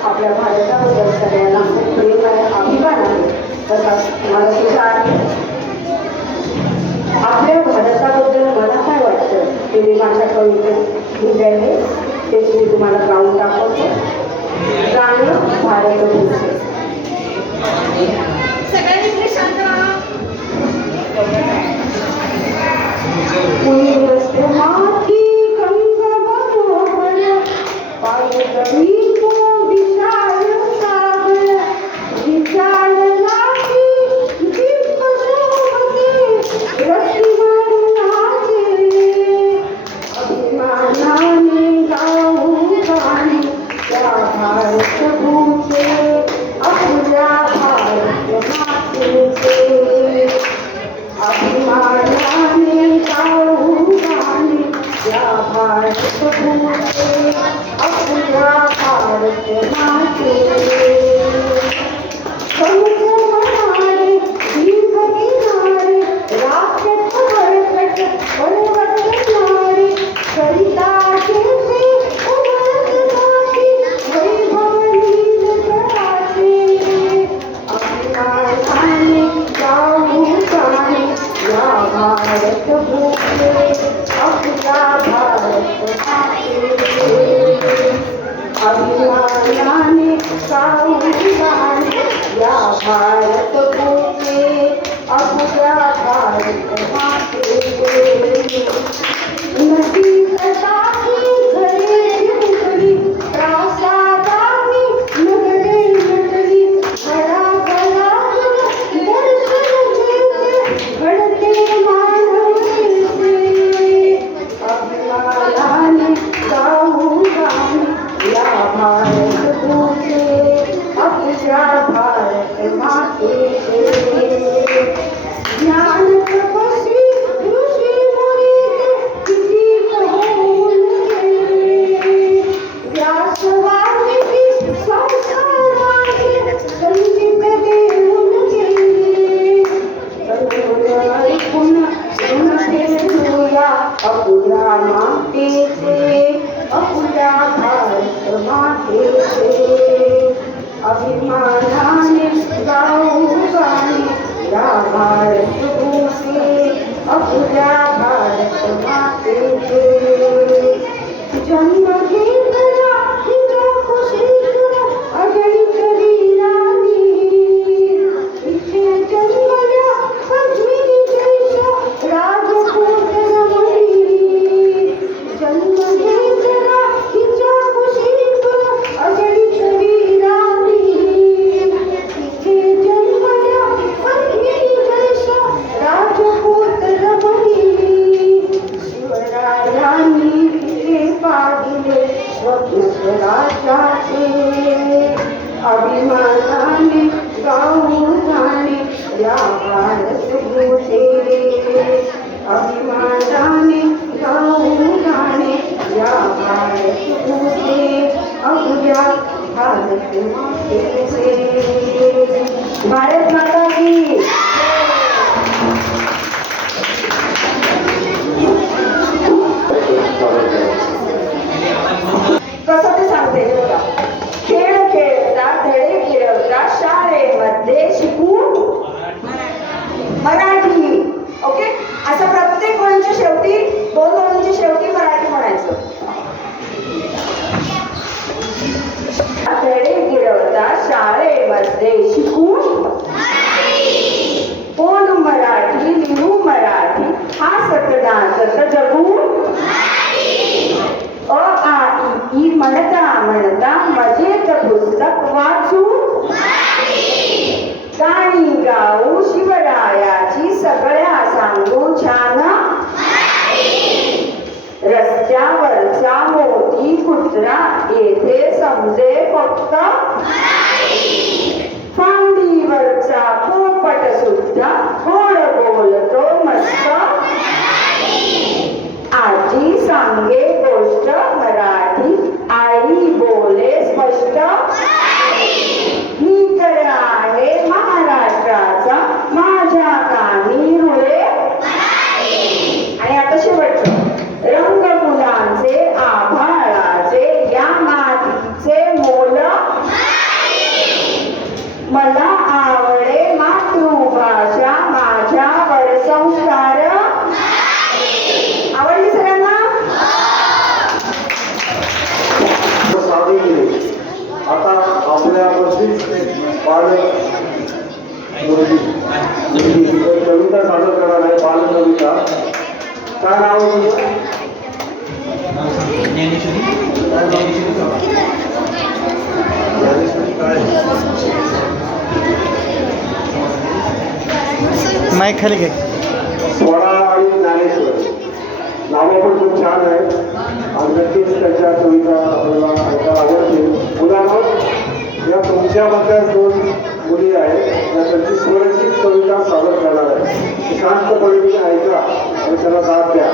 आपल्या भारताबद्दल सगळ्यांना खूप प्रेम आहे, अभिमान आहे. तसाच मला सुद्धा आहे. आपल्या भारताबद्दल मला काय वाटतं ते मी माझ्या कवितेत लिहिले आहे. तेच मी तुम्हाला गाऊन दाखवतो. गाणं भारत भूषे. सगळ्यांनी शांत राहा. पूर्वस्त माती गंगा बरोबर पायदळी तो विशाल सागर विशाल लाटी दिव्य शोभते रतिमनाचे अभिमानाने गाऊ गाणी त्या भारत भूमीचे आपल्या भारत मातेचे अभिमानाने गाऊ गाणी या भारत भूमीचे आपल्या भारत मातेचे समुद्र किनारे दीर्घ किनारे राकेट बळकट पर्वत किनारे सरिताचे उमलत जाती वैभव नीलकराचे अभिमानाने गाऊ गाणी या भारत भूमीचे आपल्या भारत मातेचे अभिमानाने गाऊ गाणी या भारत भूमीचे आपल्या भारत मातेचे नदी तटाची घरे उठली प्रासादानी नगरे नटली घराघरातून दर्शन घेते घडते मानवतेचे अभिमानाने गाऊ गाणी या भारत भूमीचे आपल्या भारत मातेचे ज्ञान तपस्वी ऋषी मुनी किती होऊन गेले व्यास वाल्मिकी संसाराचे संगीत देऊन गेले तनुला ऐकून गुण फेरूया आपल्या मातेचे आपल्या भारत मातेचे अभिमानाने गाऊ गाणी या भारत भूमीचे आपल्या भारत मातेचे जन्म घेतला तिच्या कुशीतून अगणित वीरांनी इथे जन्मल्या पद्मिनी जैश राजपूत रमणी जन्म घेतला तिच्या कुशीतून अगणित वीरांनी इथे जन्मल्या पद्मिनी जैश राजपूत रमणी शिवरायांनी तिथे पाहिले स्वराज्याचे अभिमानाने गाऊ गाणी या भारत भूमीचे अभिमानाने गाऊ गाणी या भारत भूमीचे आपल्या भारत मातेचे भारत माता की कसं ते सांगते हे बघा. खेळ खेळता धडे गिरवता शाळेमध्ये शिकून मराठी. ओके, असं प्रत्येक ओळीच्या शेवटी 2 ओळींच्या शेवटी मराठी म्हणायचं. धडे गिरवता शाळेमध्ये शिकून बोल मराठी लिहू मराठी हसत नाचत जगू अ आ इ म्हणता म्हणता मजेत पुस्तक वाचू गाणी गाऊ शिवरायाची सगळ्या सांगू छान रस्त्यावरचा मोठी कुत्रा येथे समजे फक्त फांदीवरचा पोपट सुद्धा गोड बोलतो मस्त आजी सांगे गोष्ट मराठी आई बोले स्पष्ट मी तर आहे महाराष्ट्राचा माझ्या कानी रुळे. आणि आता शेवटचं रंगफुलांचे आभाळाचे या मातीचे मोल एक कविता सादर करणार आहे, बालकविता. काय नाव आहे तुझं? ज्ञानेश्वरी काय? माईक खाली घे. स्वरा आणि ज्ञानेश्वर नावं पण खूप छान आहेत आणि नक्कीच त्याच्या कविता आपल्याला ऐकायला आवडतील. मुलांना या तुमच्यामधल्या 2 मुली आहेत या त्यांची स्वरचित कविता सादर करणार आहे. शांतपणे तुम्ही ऐका आणि त्याला दाद द्या.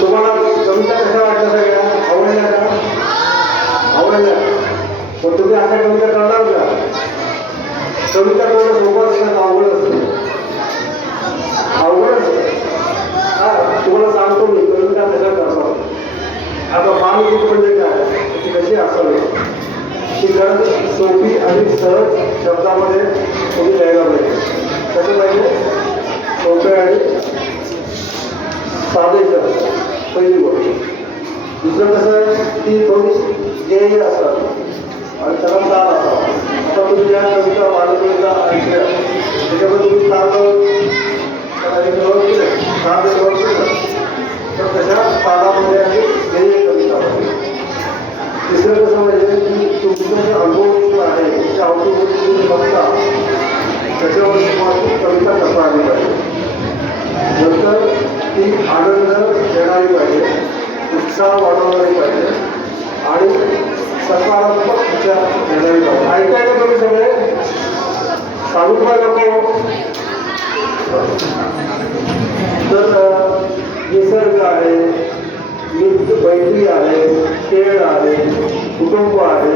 तुम्हाला कविता कशा वाटल्या सगळ्या? आवडल्या का? आवडल्या. पण तुम्ही आता कविता करणार का? कविता करणं सोपं असतं, अवघड असतं. अवघड असतं. हा, तुम्हाला सांगतो मी कविता कशा करतात. आता मानगीत म्हणजे काय, ती कशी असावी, ती खरं सोपी आणि सहज शब्दामध्ये तुम्ही लिहायला पाहिजे. कसं पाहिजे? सोपे आणि साधे शब्द, पहिली गोष्ट. दुसरं कसं, ती थोडी ध्येय असतात आणि त्याला ताण असावा. आता तुम्ही या कविता बालकविता ऐकल्या त्याच्यामध्ये तुम्ही तर तशा तालामध्ये आणि ध्येय कविता होती. तिसरं कसं म्हणजे की तुमचं जे अनुभव आहे त्या अनुभवाची तुम्ही बघता त्याच्यावर तुम्हाला कविता करता आली पाहिजे. नंतर ती आनंद देणारी पाहिजे, उत्साह वाढवणारी पाहिजे आणि सकारात्मक विचार देणारी पाहिजे. ऐकाय का तुम्ही सगळे? सांगू काय नको? तर निसर्ग आहे, मैत्री आहे, खेळ आहे, कुटुंब आहे,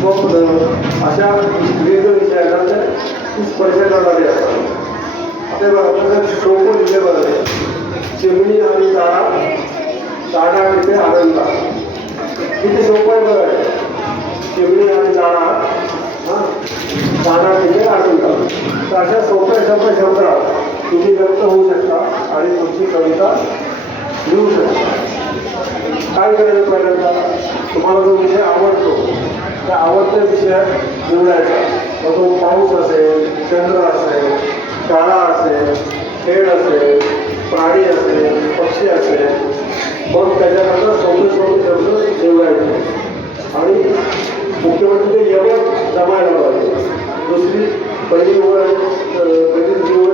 स्वप्न अशा विविध विषयांना ती स्पर्श करणारी असतात. आपल्या आपल्याला सोपं लिहिले बरं चिमणी आणि जाणा तिथे आनंद किती सोपं आहे बरं आहे. चिमणी आणि जाणा तिथे आनंद. तर अशा सोप्या शब्दात तुम्ही व्यक्त होऊ शकता आणि तुमची कविता लिहू शकता. काय करायचं पहिल्यांदा तुम्हाला जो विषय आवडतो त्या आवडत्या विषयात निवडायचा. मग तो पाऊस असेल, चंद्र असेल, शाळा असेल, खेळ असेल, प्राणी असेल, पक्षी असेल. मग त्याच्यानंतर सोपे शब्द निवडायचे आणि मुख्य म्हणजे ते यमक जमायला पाहिजे. दुसरी पहिली निवड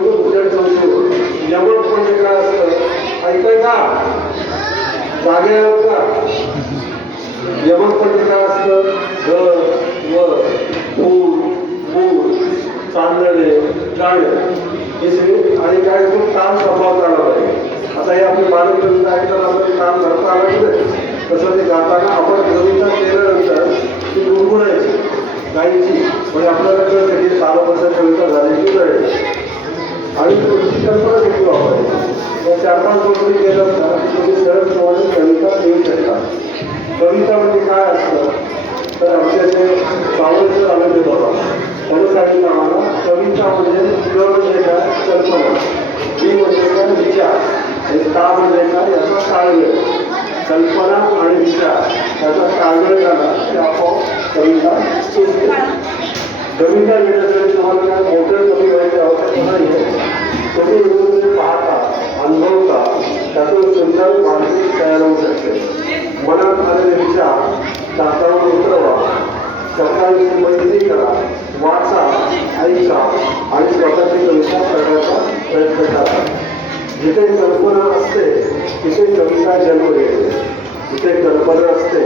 दुसऱ्या चौथी यमक म्हणजे काय असतं ऐकाय का जागे का. यमक म्हणजे काय असतं घर वर फूल मूळ चांदणे गाणे हे सगळे आणि काय काम संभाव करायला पाहिजे. आता हे आपली बालक कविता ऐकताना आपण काम करता आलं नाही तसं ते गाताना आपण कविता केल्यानंतर ती गुणगुणायची गायची म्हणजे आपल्याला कळतं की सालोपासून कविता झालेली नाही आणि तुमची कल्पना देखील वापरायची. मग 4-5 गोष्टी केलं तर तुम्ही सहजपणे कविता लिहू शकता. कविता म्हणजे काय असतं तर आमच्या जे सावळेचं आलं ते बघा त्यानं सांगितलं आम्हाला कविता म्हणजे क म्हणजे काय कल्पना, बी म्हणजे काय विचार आणि का म्हणजे काय याचा ताळमेळ. कल्पना आणि विचार याचा ताळमेळ झाला की आपोआप कविता सुचते. कविता लिहिण्यासाठी तुम्हाला काय मोठं कवी व्हायची आवश्यकता नाही आहे. तुम्ही वेगवेगळे पाहता अनुभवता त्यातून सुंदर मानसिक तयार होऊ शकते. मनात आलेले विचार दातावर उतरवा, शब्दांची मैत्री करा, वाचा, ऐका आणि स्वतःची कविता करण्याचा प्रयत्न करा. जिथे कल्पना असते तिथे कविता जन्म घेते. जिथे कल्पना असते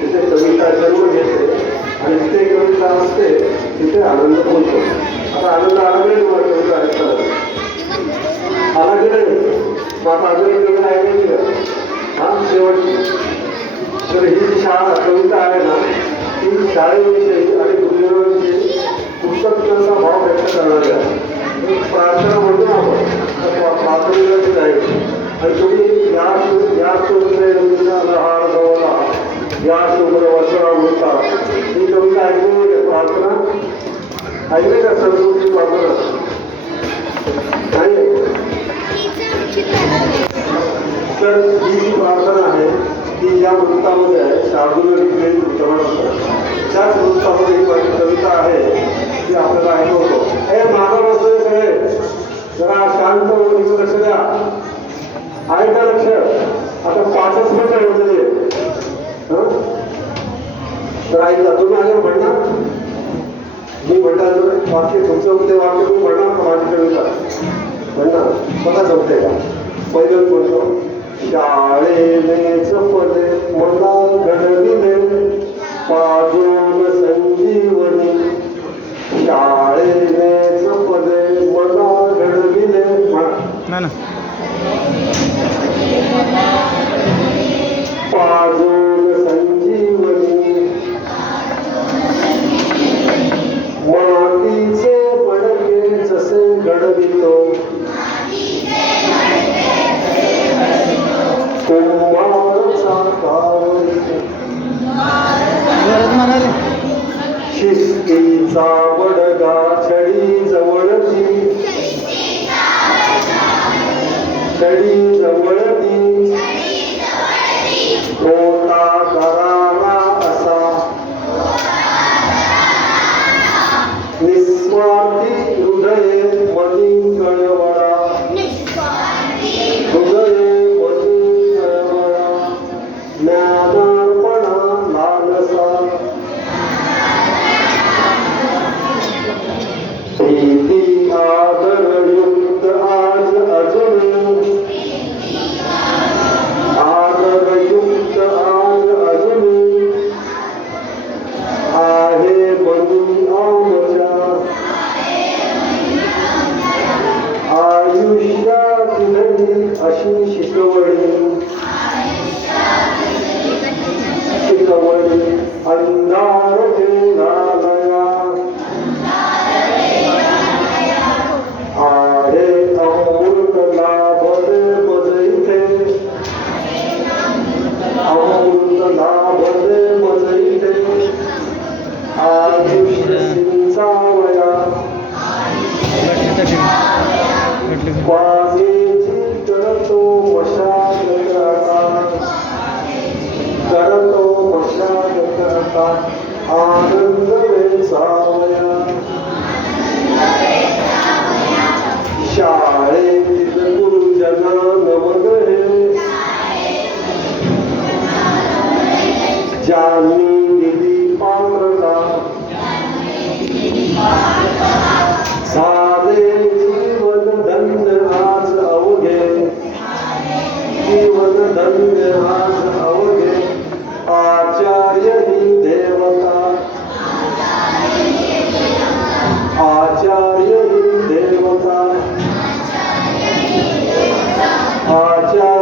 तिथे कविता जन्म घेते आणि जिथे कविता असते तिथे आनंद होतो. आता आनंद आला नाही तुम्हाला कविता ऐकताना आला की नाही. मग अजून कविता ऐकायची का हा शेवटची. तर ही जी शाळा कविता आहे ना ती शाळेविषयी आणि गुरुविषयी पुस्तकांचा भाव व्यक्त करणारी आहे. प्रार्थना म्हणतो ना आपण प्रार्थनेची आहे आणि तुम्ही या सुंदर हार गवला या शुभ्र वस्त्रा होता ही कविता ऐकली प्रार्थना ऐकले का संस्कृती प्रार्थना नाही. तर ही जी प्रार्थना आहे ती या वृत्तामध्ये आहे. शार्दूल त्याच वृत्तामध्ये ही माझी कविता आहे ती आपल्याला ऐकवतो. हे मागं बसले सगळे जरा शांत होऊन लक्ष द्या. ऐका लक्ष. आता 5 मिनिटं एवढे तर ऐका तुम्ही आले म्हणणार मी म्हणणार वाक्य तुमचं ते वाक्य तुम्ही म्हणणार का माझी कविता म्हणणार बघा जमते का. पहिलं बोलतो शाळेने चपले मला घडविले पाजून संजीवनी. शाळेने चपले मला घडविले पाजून संजीवनी. मातीचे मडके जसे घडवितो शिस्तीचा बडगा छडी जवळची मोठा करारा असा निस्वार्थी हृदये मनी कळवळा ज्ञानार्पणा लालसा प्रीती आदरयुक्त आज अजून ज्यांनी दिली पात्रता साधे जीवन धन्य आज अवघे जीवन धन्य आज अवघे आचार्य ही देवता आचार्य ही देवता आचार्य